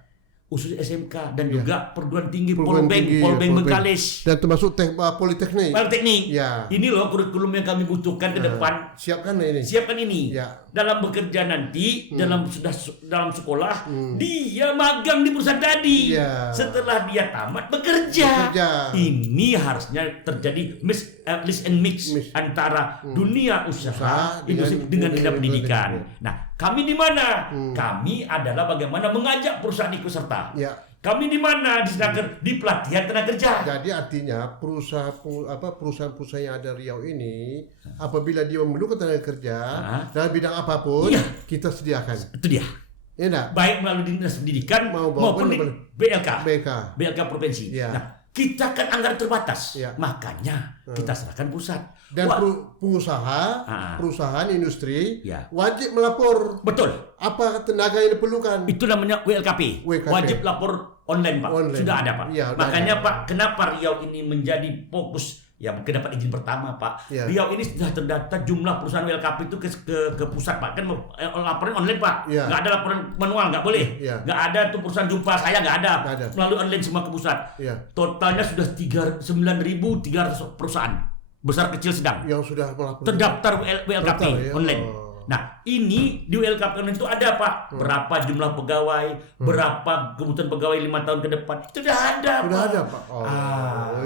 khusus SMK dan Iya. juga perguruan tinggi Perguruan Polbank tinggi, Polbank Polbank. Bengkalis, Dan termasuk Politeknik. Politeknik. Ya. Ini loh kurikulum yang kami butuhkan ke depan. Siapkan ini. Siapkan ini. Ya. Dalam bekerja nanti, dalam sekolah, dia magang di perusahaan tadi. Iya. Setelah dia tamat bekerja. Ini harusnya terjadi mix antara dunia usaha industri dengan dunia pendidikan. Nah, kami di mana? Kami adalah bagaimana mengajak perusahaan ikut serta. Ya. Kami di mana? Di pelatihan tenaga kerja. Jadi artinya perusahaan-perusahaan yang ada Riau ini, apabila dia memerlukan tenaga kerja dalam bidang apapun, Iya. kita sediakan. Itu dia. Ya enggak? Baik melalui dinas pendidikan maupun di BLK provinsi. Ya. Nah, kita kan anggaran terbatas, Ya. makanya kita serahkan pusat. Dan perusahaan industri Ya. wajib melapor Betul. apa tenaga yang diperlukan. Itu namanya WLKP. Wajib lapor online, Pak. Online. Sudah ada, Pak. Ya, Makanya, Pak, kenapa Riau ini menjadi fokus? Ya, mungkin dapat izin pertama, Pak. Ya. Riau ini sudah terdata jumlah perusahaan WLKP itu ke pusat, Pak. Kan laporan online, Pak. Ya. Nggak ada laporan manual, nggak boleh. Ya. Nggak ada tuh perusahaan jumpa saya, nggak ada. Nggak ada. Melalui online semua ke pusat. Ya. Totalnya sudah 9.300 perusahaan. Besar, kecil, sedang. Yang sudah melapor. Terdaftar WLKP Terdaftar, ya. online. Nah, ini di WLKP online itu ada, Pak. Berapa jumlah pegawai, berapa kebutuhan pegawai 5 tahun ke depan. Itu sudah ada, Sudah Pak. ada, Pak.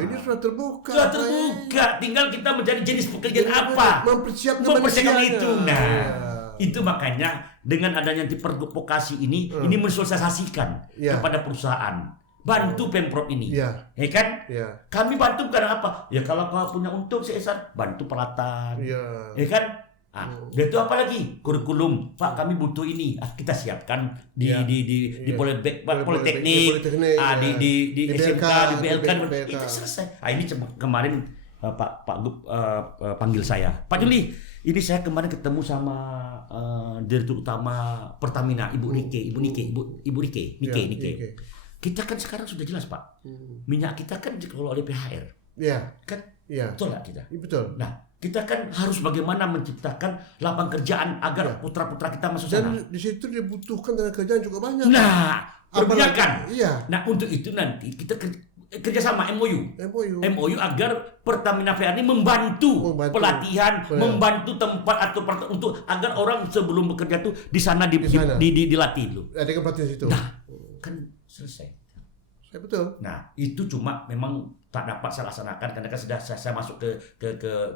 Ini sudah terbuka. Sudah terbuka. Tinggal kita mencari jenis pekerjaan apa. Mempersiapkan Mempersiapkan itu. Nah, Ya. itu makanya dengan adanya vokasi ini mensosialisasikan Ya. kepada perusahaan. Bantu Pemprov ini. Ya. Ya kan? Ya. Kami bantu karena apa? Ya kalau kau punya untung CSR, bantu peralatan. Ya. Ya kan? Dia itu apa lagi? Kurikulum. Pak, kami butuh ini. Kita siapkan di Ya. di Ya. Politeknik, Politeknik, di ya. di Di SMK, di BLK, BLK. itu selesai. Ini kemarin Pak Gub panggil saya. Pak Juli, ini saya kemarin ketemu sama Direktur Utama Pertamina, Ibu Nike. Ya, Nike. Kita kan sekarang sudah jelas, Pak. Minyak kita kan dikelola oleh PHR. Ya. Kan? Ya. Betul nggak kita? Betul. Nah, kita kan harus bagaimana menciptakan lapangan kerjaan agar putra-putra kita masuk sana. Dan di situ dibutuhkan tenaga kerja yang juga banyak. Nah, perbiakan. Iya. Nah, untuk itu nanti kita kerjasama MOU agar Pertamina VR ini membantu pelatihan, membantu tempat atau untuk agar orang sebelum bekerja tuh di sana dilatih dulu. Ada pelatihan situ. Nah, kan selesai. Betul. Nah, itu cuma memang tak dapat saya laksanakan karena kan sudah saya masuk ke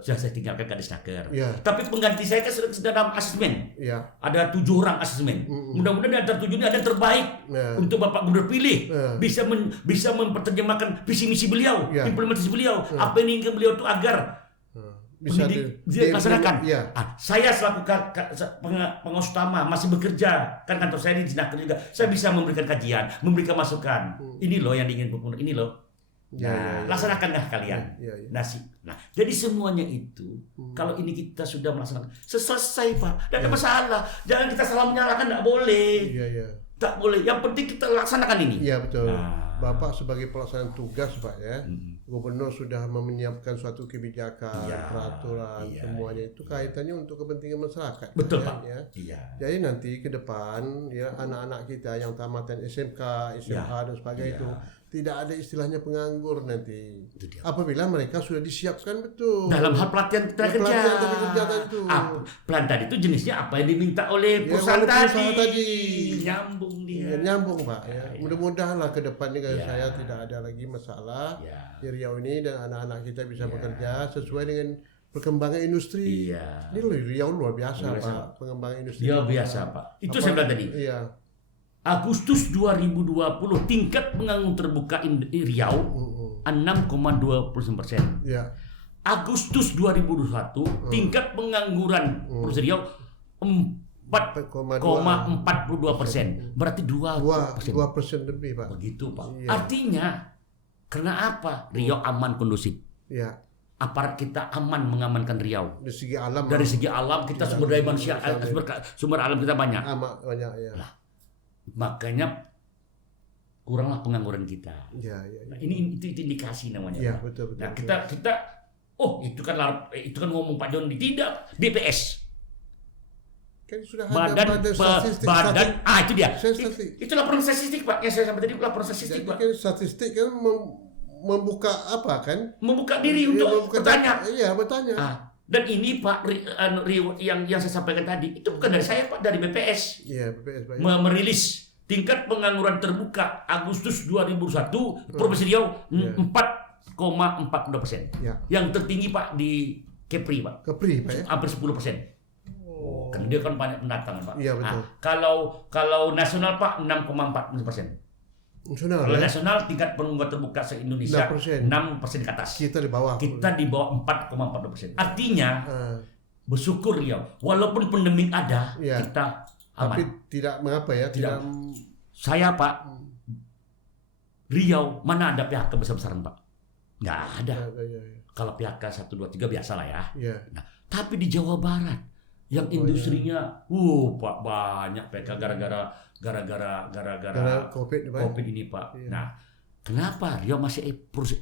sudah saya tinggalkan Kadisnaker. Ya. Tapi pengganti saya kan sudah dalam asesmen. Ya. Ada 7 orang asesmen. Mudah-mudahan di antara 7 ini ada yang terbaik untuk Bapak Gubernur pilih. Bisa memperterjemahkan visi misi beliau, implementasi beliau, apa yang diinginkan beliau itu agar bisa dilaksanakan. Ya. Saya selaku pengawas utama masih bekerja, kan kantor saya di Disnaker juga. Saya bisa memberikan kajian, memberikan masukan. Ini loh yang diingin Gubernur, ini loh. Laksanakanlah kalian. Nah, jadi semuanya itu kalau ini kita sudah melaksanakan selesai, Pak. Tidak ada masalah. Jangan kita salah menyalahkan, tidak boleh. Tak boleh. Yang penting kita laksanakan ini. Iya, betul. Bapak sebagai pelaksana tugas, Pak, ya. Gubernur sudah menyiapkan suatu kebijakan, peraturan, semuanya itu kaitannya untuk kepentingan masyarakat. Betul, ya, Pak. Ya. Iya. Jadi nanti ke depan ya anak-anak kita yang tamatan SMK, SMA dan sebagainya itu tidak ada istilahnya penganggur nanti. Apabila mereka sudah disiapkan betul dalam hal pelatihan tenaga kerja itu. Pelatihan tadi itu jenisnya apa yang diminta oleh perusahaan tadi. Nyambung dia. Nyambung, Pak. Mudah-mudahan lah ke depan ini saya tidak ada lagi masalah di Riau ini dan anak-anak kita bisa bekerja sesuai dengan perkembangan industri. Ini loh Riau luar biasa, Pak. Pengembangan industri. Riau biasa, Pak. Itu saya bilang tadi. Agustus 2020 tingkat pengangguran terbuka Riau 6,29%. Agustus 2021 tingkat pengangguran Provinsi Riau 4,42%. Berarti 2% lebih, Pak. Begitu, Pak. Artinya karena apa? Riau aman kondusif. aparat kita aman mengamankan Riau. Dari segi alam. Dari segi alam kita sumber daya manusia, sumber alam kita banyak. Banyak ya. Lah, makanya kuranglah pengangguran kita. Ya. Nah, itu indikasi namanya. Ya, Pak. betul. Nah, kita itu kan ngomong Pak John tidak BPS. Kan sudah ada statistik. Itu dia. Statistik. Itu laporan statistik, Pak. Yang saya sampaikan tadi laporan statistik, Pak. Kan statistik kan membuka apa kan? Membuka diri untuk bertanya. Iya, bertanya. Dan ini Pak yang saya sampaikan tadi itu bukan dari saya, Pak, dari BPS. Iya, BPS Pak. Merilis tingkat pengangguran terbuka Agustus 2001 Provinsi Riau 4,42%. Ya. Yang tertinggi Pak di Kepri, Pak. Kepri, Pak ya. Hampir 10%. Karena dia kan banyak pendatang, Pak. Iya, betul. Kalau nasional Pak 6,4%. Nasional. Kalau Ya? nasional tingkat pengangguran terbuka se-Indonesia 6% ke atas. Kita di bawah. Kita di bawah 4,42%. Artinya bersyukur ya, walaupun pandemi ada, Iya. kita aman. Tapi tidak mengapa ya? Tidak. Saya Pak, Riau mana ada PHK besar-besaran Pak? Nggak ada. Ya. Kalau PHK 1, 2, 3 biasa lah ya. Iya. Nah, tapi di Jawa Barat yang industrinya, Pak, banyak PHK gara-gara COVID, Pak. COVID ini Pak. Iya. Nah, kenapa Riau masih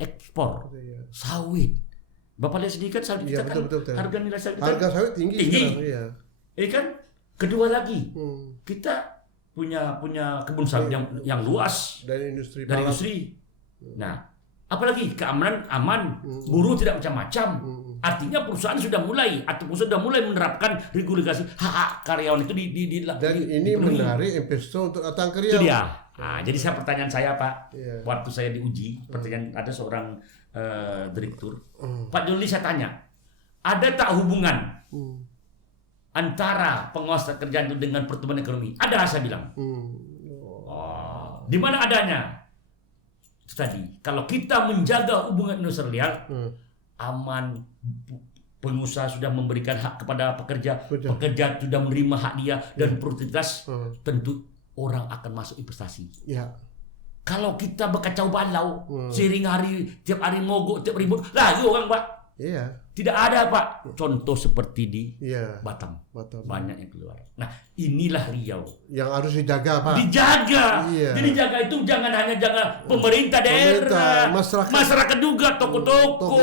ekspor Iya. sawit? Bapak lihat sendiri kan sawit Iya, kita kan betul. harga nilai sawit kita Harga sawit tinggi. Sekarang, iya. kan? Kedua lagi, Hmm. kita punya kebun sawit yang luas Dari industri. dari balap. industri. Nah, apalagi keamanan aman, buruh tidak macam-macam. Artinya perusahaan sudah mulai menerapkan regulasi hak karyawan itu di Dan ini dipenuhi. menarik investor untuk datang ke Riau. Itu dia. Nah, jadi pertanyaan saya Pak, Iya. waktu saya diuji, pertanyaan ada seorang direktur, Pak Joli saya tanya, ada tak hubungan antara pengawas kerjaan itu dengan pertumbuhan ekonomi? Ada, saya bilang. Di mana adanya? Itu tadi, kalau kita menjaga hubungan industrial, aman, pengusaha sudah memberikan hak kepada pekerja, pekerja sudah menerima hak dia dan produktivitas, tentu orang akan masuk investasi. Ya. Kalau kita berkacau balau, sering hari, tiap hari mogok, tiap ribut, lagi orang Pak. Iya. Tidak ada Pak. Contoh seperti di Batam. Banyak yang keluar. Nah, inilah Riau. Yang harus dijaga, Pak. Dijaga. Iya. Jadi jaga itu jangan hanya jaga pemerintah daerah, masyarakat juga, toko-toko.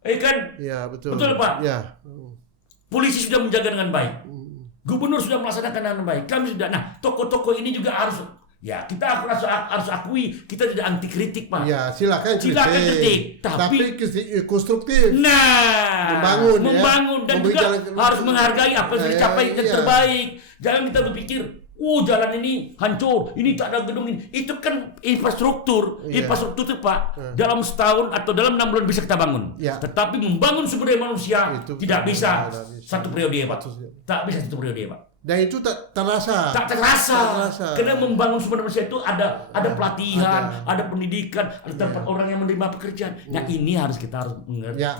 Kan? Iya, betul. Betul, Pak. Iya. Polisi sudah menjaga dengan baik. Gubernur sudah melaksanakan dengan baik. Kami sudah. Nah, toko-toko ini juga harus. Ya, kita harus akui kita tidak anti kritik, Pak. Ya, silakan kritik. Tapi kritik konstruktif. Nah, membangun dan juga harus menghargai apa yang sudah dicapai yang terbaik. Jangan kita berpikir, jalan ini hancur, ini tak ada gedung ini. Itu kan infrastruktur. Infrastruktur itu Pak, dalam setahun atau dalam 6 bulan bisa kita bangun. Tetapi membangun sumber daya manusia itu tidak bisa satu periode, Pak. Tak bisa satu periode, Pak. Dan itu tak terasa. Karena membangun sumber daya manusia itu ada pelatihan, ada pendidikan, ada tempat orang yang menerima pekerjaan. Nah, ini harus kita mengerti. Ya,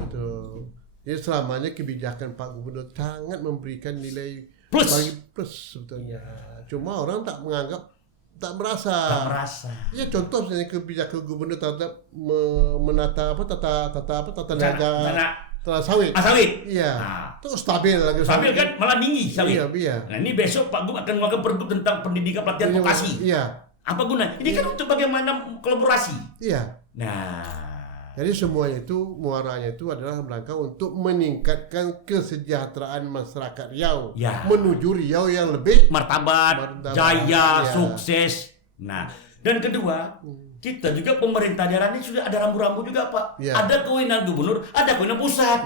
betul. Jadi selamanya kebijakan Pak Gubernur sangat memberikan nilai plus sebetulnya. Cuma orang tak merasa. Ya, contoh misalnya kebijakan Gubernur terhadap menata tata niaga tanah sawit. Iya. Itu stabil lagi. Stabil kan, malah tinggi sawit. Iya. Nah, ini besok Pak Gub akan mengeluarkan pergub tentang pendidikan pelatihan vokasi. Iya. Apa guna? Ini kan untuk bagaimana kolaborasi. Iya. Nah, jadi semuanya itu muaranya itu adalah rangka untuk meningkatkan kesejahteraan masyarakat Riau menuju Riau yang lebih martabat, jaya, sukses. Nah, dan kedua, kita juga pemerintah daerah ini sudah ada rambu-rambu juga Pak. Ada kewenangan gubernur, ada kewenangan pusat.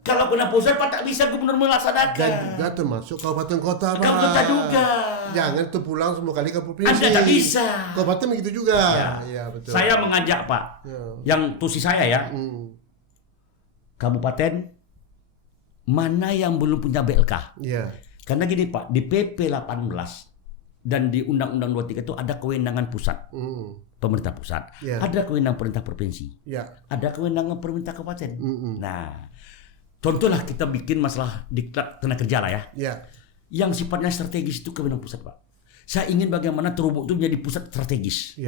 Kalau kewenangan pusat Pak tak bisa gubernur melaksanakan. Dan juga termasuk kabupaten kota Pak. Kabupaten juga. Jangan terpulang semua kali ke provinsi. Anda tak bisa. Kabupaten begitu juga. Ya, betul. Saya mengajak Pak, yang tusi saya ya, kabupaten mana yang belum punya BLK. Karena gini Pak, di PP 18 dan di Undang-Undang 23 itu ada kewenangan pusat. Pemerintah pusat, ada kewenangan pemerintah provinsi, ada kewenangan pemerintah kabupaten. Nah, contohlah kita bikin masalah diklat tenaga kerja lah ya. Yang sifatnya strategis itu kewenangan pusat Pak. Saya ingin bagaimana Terubuk itu menjadi pusat strategis.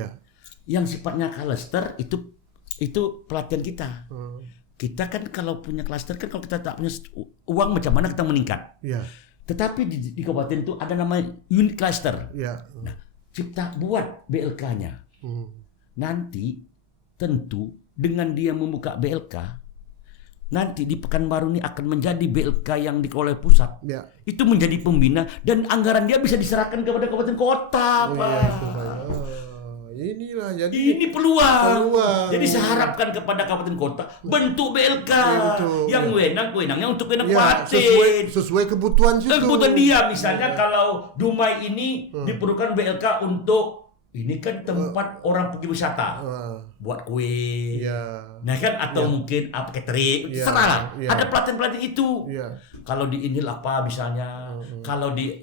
Yang sifatnya cluster itu Itu pelatihan kita. Hmm. Kita kan kalau punya klaster kan kalau kita tak punya uang macam mana kita meningkat. Ya. Tetapi di kabupaten itu ada namanya unit cluster. Ya. Nah, kita buat BLK-nya. Nanti tentu dengan dia membuka BLK, nanti di Pekanbaru ini akan menjadi BLK yang dikelola pusat. Ya. Itu menjadi pembina dan anggaran dia bisa diserahkan kepada kabupaten kota, Oh, Pak. iya, itu, Pak. Inilah jadi Ini peluang. Peluang. Jadi saya harapkan kepada kabupaten kota bentuk BLK Ya, betul. yang Ya. wenangnya untuk ya, kabupaten. sesuai kebutuhan situ. Kebutuhan dia misalnya kalau Dumai ini diperlukan BLK untuk ini kan tempat orang pergi wisata, buat kue, Ya. nah kan atau mungkin apa catering, Ya, terserah lah. ya. Ada pelatihan itu. Ya. Kalau di Inil apa misalnya, kalau di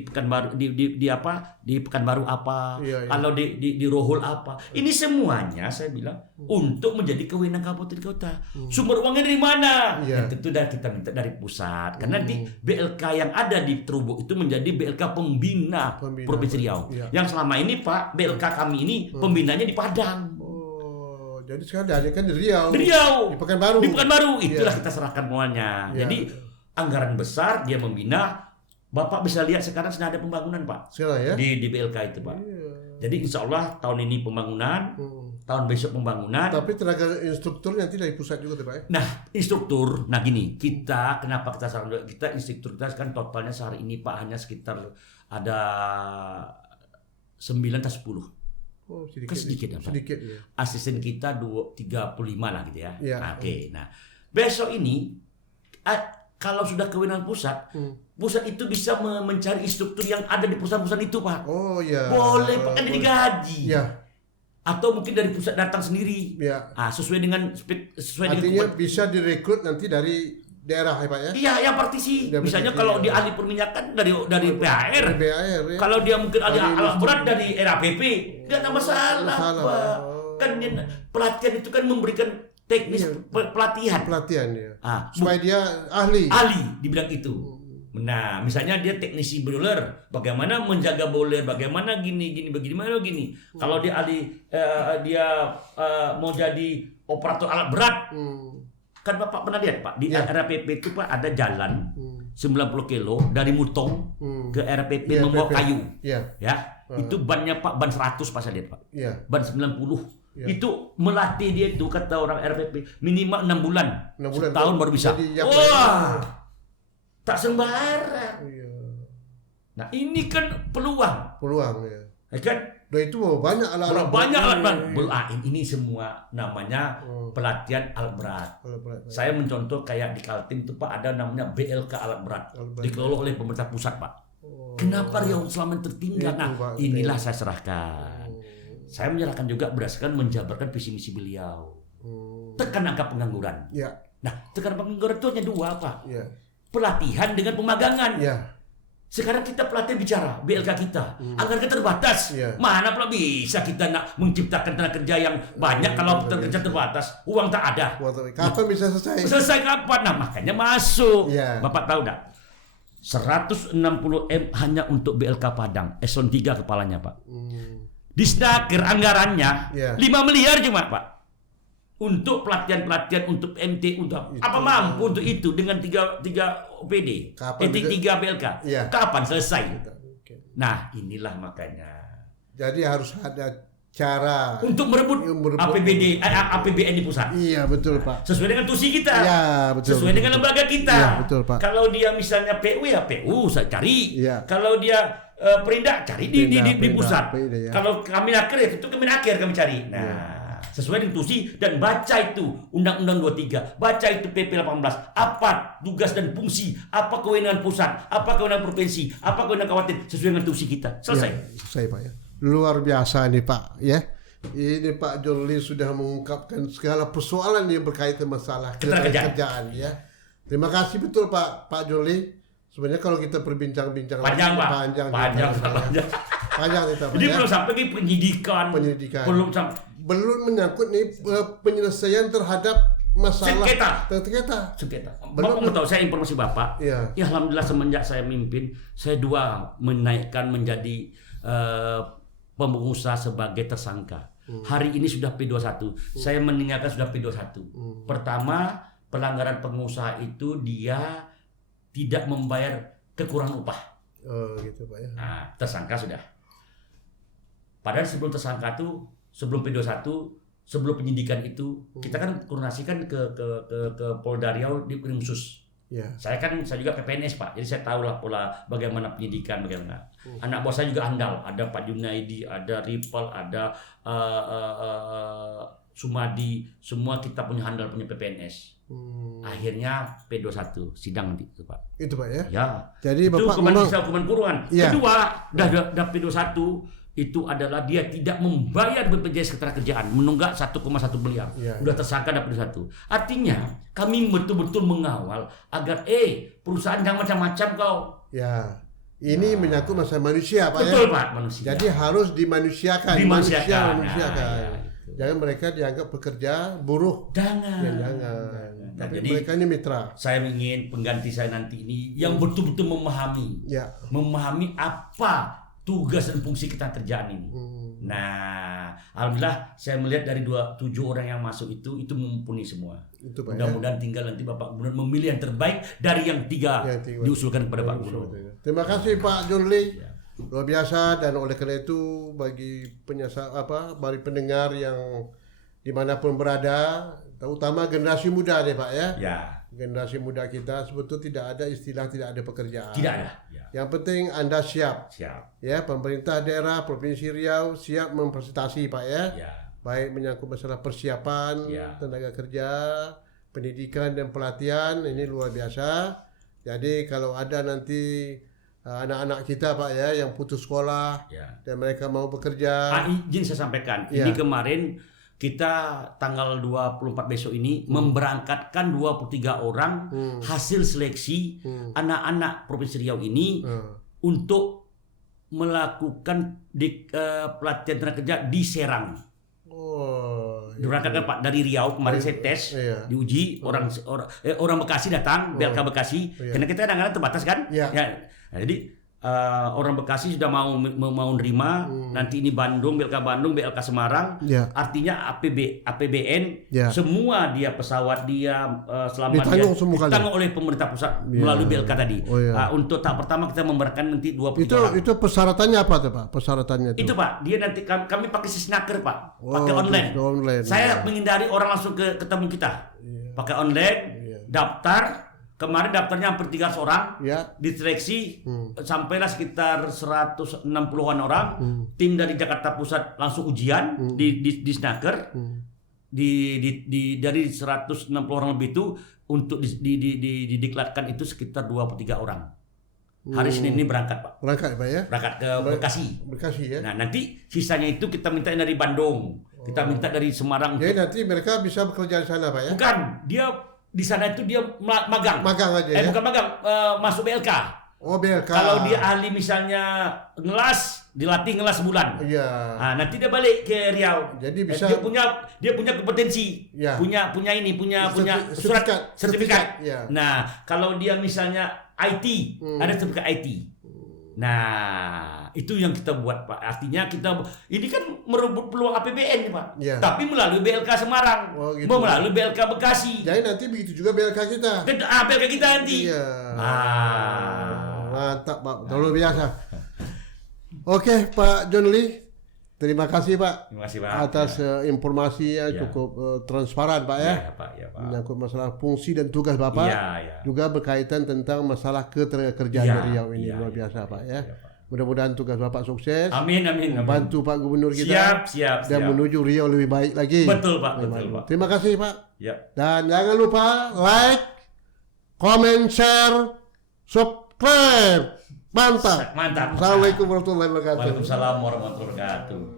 Pekanbaru di apa di Pekanbaru apa, Iya, iya. kalau di Rohol apa, ini semuanya saya bilang untuk menjadi kewenangan kabupaten kota. Sumber uangnya dari mana? Iya. Ya, tentu kita minta dari pusat. Karena nanti BLK yang ada di Trubuk itu menjadi BLK pembina Provinsi Riau. Iya. Yang selama ini Pak BLK kami ini pembinanya di Padang. Oh, jadi sekarang dialihkan di Riau. Di Riau. Di Pekanbaru. Di Pekanbaru. Itulah Iya. kita serahkan semuanya. Iya. Jadi anggaran besar dia membina. Bapak bisa lihat sekarang sedang ada pembangunan Pak. Sekarang ya. Di BLK itu Pak. Iya. Jadi insya Allah tahun ini pembangunan, tahun besok pembangunan. Tapi tenaga instruktur nanti dari pusat juga tuh, Pak ya? Nah instruktur, nah gini kita kenapa kita saran kita instruktur kita kan totalnya sehari ini Pak hanya sekitar ada 9 atau 10. Oh, sedikit. Kan sedikit ya Pak. Sedikit ya. Asisten kita 35 lah gitu ya. Iya. Nah, oke. Nah, besok ini kalau sudah kewenangan pusat, pusat itu bisa mencari instruktur yang ada di perusahaan-perusahaan itu, Pak. Oh ya. Boleh, Pak, kan digaji. Ya. Atau mungkin dari pusat datang sendiri. Ya. Sesuai dengan sesuai Artinya dengan bisa direkrut nanti dari daerah ya, Pak ya? Iya, yang partisi. Dia Misalnya partisi, kalau ya. dia ahli perminyakan dari PHR. Dari BAR ya. Kalau dia mungkin ahli Ahli alat berat industri. dari RAPP, nggak ada masalah, masalah, Pak. Pak. Kan pelatihan itu kan memberikan teknis Iya. pelatihan. Pelatihan ya. Bu- Supaya dia ahli. ahli di bidang itu. Nah, misalnya dia teknisi boiler, bagaimana menjaga boiler, bagaimana gini, bagaimana gini. Kalau dia ahli, mau jadi operator alat berat, kan Bapak pernah lihat Pak di Ya. RAPP itu Pak ada jalan 90 kilo dari Mutong ke RAPP Iya, membawa PP. kayu, Ya. ya. Itu bannya Pak ban 100 Pak saya lihat Pak, Ya. ban 90. Ya. Itu melatih dia itu kata orang RPP minimal 6 bulan. 6 bulan. Setahun baru bisa. Jadi yang Wah. Tak sembarang. Iya. Nah, ini kan peluang. Peluang ya. Ya kan? Dan itu mau banyak alat-alat. Banyak alat berat. Iya. Ini semua namanya pelatihan alat berat. Alat berat. Saya mencontoh kayak di Kaltim itu Pak ada namanya BLK alat berat. Alat berat. Dikelola oleh pemerintah pusat Pak. Oh. Kenapa Riau selama tertinggal? Itu, Nah, Pak. inilah saya serahkan. Saya menyerahkan juga berdasarkan menjabarkan visi misi beliau. Tekan angka pengangguran. Ya. Nah, tekan pengangguran itu hanya dua Pak. Ya. Pelatihan dengan pemagangan. Ya. Sekarang kita pelatihan bicara BLK kita, anggaran kita terbatas. Iya. Mana pula bisa kita nak menciptakan tenaga kerja yang banyak kalau tenaga kerja terbatas, uang tak ada. Kapan bisa selesai? Selesai kapan? Nah, makanya masuk. Iya. Bapak tahu tak? 160 M hanya untuk BLK Padang, eselon 3 kepalanya, Pak. Disnaker anggarannya Iya. 5 miliar cuma, Pak. Untuk pelatihan-pelatihan untuk MT untuk Itu. apa mampu untuk itu dengan tiga OPD, Kapan bisa- 3 BLK. Iya. Kapan selesai? Oke. Nah, inilah makanya Jadi harus ada cara. untuk merebut Merebut. APBN di pusat. Iya betul Pak. Sesuai dengan tusi kita. Iya betul. Sesuai dengan lembaga kita. Iya betul Pak. Kalau dia misalnya PU ya PU saya cari. Iya. Kalau dia Perindak cari di Perindak, pusat. Perindak, ya. Kalau kami akhir ya itu Kemenaker kami cari. Nah, Iya. sesuai dengan tusi dan baca itu Undang-Undang 23, baca itu PP 18, apa tugas dan fungsi, apa kewenangan pusat, apa kewenangan provinsi, apa kewenangan kabupaten sesuai dengan tusi kita. Selesai. Ya, selesai Pak ya. Luar biasa nih Pak ya. Ini Pak John Lee sudah mengungkapkan segala persoalan yang berkaitan masalah kerjaan ya. Terima kasih betul Pak John Lee. Sebenarnya kalau kita berbincang-bincang Panjang, Pak. panjang Panjang. kita Pak Ini ya. belum sampai ke penyidikan. Belum sampai Belum menyangkut nih penyelesaian terhadap masalah sengketa. Bapak mau tahu saya informasi Bapak. Iya. Ya alhamdulillah semenjak saya mimpin, saya menaikkan menjadi pengusaha sebagai tersangka. Hari ini sudah P21. Saya mendengarkan sudah P21. Pertama, pelanggaran pengusaha itu dia tidak membayar kekurangan upah. Oh gitu Pak ya. Nah, tersangka sudah. Padahal sebelum tersangka tuh, sebelum P21, sebelum penyidikan itu, kita kan koordinasikan ke Polda Riau di Krimsus. Ya. Saya juga PPNS Pak, jadi saya tahu lah pola bagaimana penyidikan, bagaimana. Anak buah saya juga andal, ada Pak Junaidi, ada Ripal, ada Sumadi, semua kita punya handal, punya PPNS. Akhirnya P21 sidang nanti itu Pak. Itu Pak ya. Ya. Jadi Itu Bapak hukuman kurungan. Ya. Kedua, dah P21 itu adalah dia tidak membayar BPJS Ketenagakerjaan, menunggak 1,1 miliar. Ya. Udah tersangka dapat P21. Artinya kami betul-betul mengawal agar perusahaan jangan macam-macam kau. Ya. Ini menyangkut masalah manusia Pak Betul ya. Pak, manusia. Jadi harus dimanusiakan. Dimanusiakan. Manusiakan. Nah, ya, gitu. Jangan mereka dianggap pekerja buruh. Jangan. Ya, jangan. Nah, Tapi jadi mereka ini mitra. saya ingin pengganti saya nanti ini yang betul-betul memahami. Ya. Memahami apa tugas dan fungsi kita kerjaan ini. Nah, alhamdulillah saya melihat dari 7 orang yang masuk itu mumpuni semua. Itu Pak ya. Mudah-mudahan tinggal nanti Bapak Gubernur memilih yang terbaik dari yang 3 diusulkan kepada Pak Gubernur. Terima kasih Pak John Lee. Ya. Luar biasa, dan oleh karena itu bagi bagi pendengar yang dimanapun berada, terutama generasi muda deh Pak ya. Ya. Generasi muda kita sebetulnya tidak ada istilah tidak ada pekerjaan. Tidak ada. Ya. Yang penting Anda siap. Siap. Ya, pemerintah daerah Provinsi Riau siap memfasilitasi Pak ya. Ya. Baik menyangkut masalah persiapan Ya. tenaga kerja, pendidikan dan pelatihan, ini luar biasa. Jadi kalau ada nanti anak-anak kita Pak ya yang putus sekolah Ya. dan mereka mau bekerja. Izin saya sampaikan, Ya. ini kemarin kita tanggal 24 besok ini memberangkatkan 23 orang hasil seleksi anak-anak Provinsi Riau ini untuk melakukan pelatihan tenaga kerja di Serang. Oh, Diberangkatkan Pak dari Riau kemarin saya tes, iya. diuji orang Bekasi datang, BLK Bekasi, karena kita kadang-kadang terbatas kan. Iya. Ya. Nah, jadi orang Bekasi sudah mau nerima, nanti ini Bandung, BLK Bandung, BLK Semarang, Iya. artinya APBN, Iya. semua dia pesawat dia selama Ditanggung dia semua kali. ditanggung oleh pemerintah pusat Iya. melalui BLK tadi. Oh, iya. Untuk tahap pertama kita memberangkatkan nanti 23 orang. Itu persyaratannya apa tuh Pak? Persyaratannya Itu Pak, dia nanti kami pakai Sisnaker Pak, Oh, pakai online. gitu, online. Saya menghindari orang langsung ketemu kita, pakai online, daftar. Kemarin daftarnya hampir 300 orang, Ya. diseleksi sampailah sekitar 160-an orang. Tim dari Jakarta Pusat langsung ujian di Snaker. Dari 160 orang lebih itu untuk dideklarkan itu sekitar 23 orang. Hari Senin ini berangkat Pak. Berangkat Pak ya. Berangkat ke Bekasi. Bekasi ya. Nah nanti sisanya itu kita minta dari Bandung, kita minta dari Semarang. Jadi nanti mereka bisa bekerja di sana Pak ya. Bukan, dia di sana itu dia magang. Magang aja ya. Bukan magang, masuk BLK. Oh BLK. Kalau dia ahli misalnya ngelas, dilatih ngelas sebulan. Iya. Nah, nanti dia balik ke Riau. Jadi bisa dia punya kompetensi. Ya. Punya surat sertifikat. Ya. Nah, kalau dia misalnya IT, ada sertifikat IT. Nah, itu yang kita buat Pak. Artinya kita ini kan merebut peluang APBN nih Pak. Ya. Tapi melalui BLK Semarang, Oh, gitu. melalui BLK Bekasi. Jadi nanti begitu juga BLK kita. BLK kita nanti. Iya. Ah. Mantap Pak, luar biasa. Oke Pak John Lee, terima kasih Pak. Terima kasih Pak. Atas informasi yang cukup transparan Pak ya. Ya, Pak, ya, Pak. Menyangkut masalah fungsi dan tugas Bapak. Iya. Juga berkaitan tentang masalah ketenagakerjaan Iya, di Riau ini iya, luar iya, biasa Pak ya. iya, Pak. Mudah-mudahan tugas Bapak sukses. Amin. Membantu Pak Gubernur kita. Siap. Dan menuju Riau lebih baik lagi. Betul Pak, betul Pak. Terima kasih Pak. Ya. Dan jangan lupa like, comment, share, subscribe. Mantap. Mantap. Assalamualaikum warahmatullahi wabarakatuh. Waalaikumsalam warahmatullahi wabarakatuh.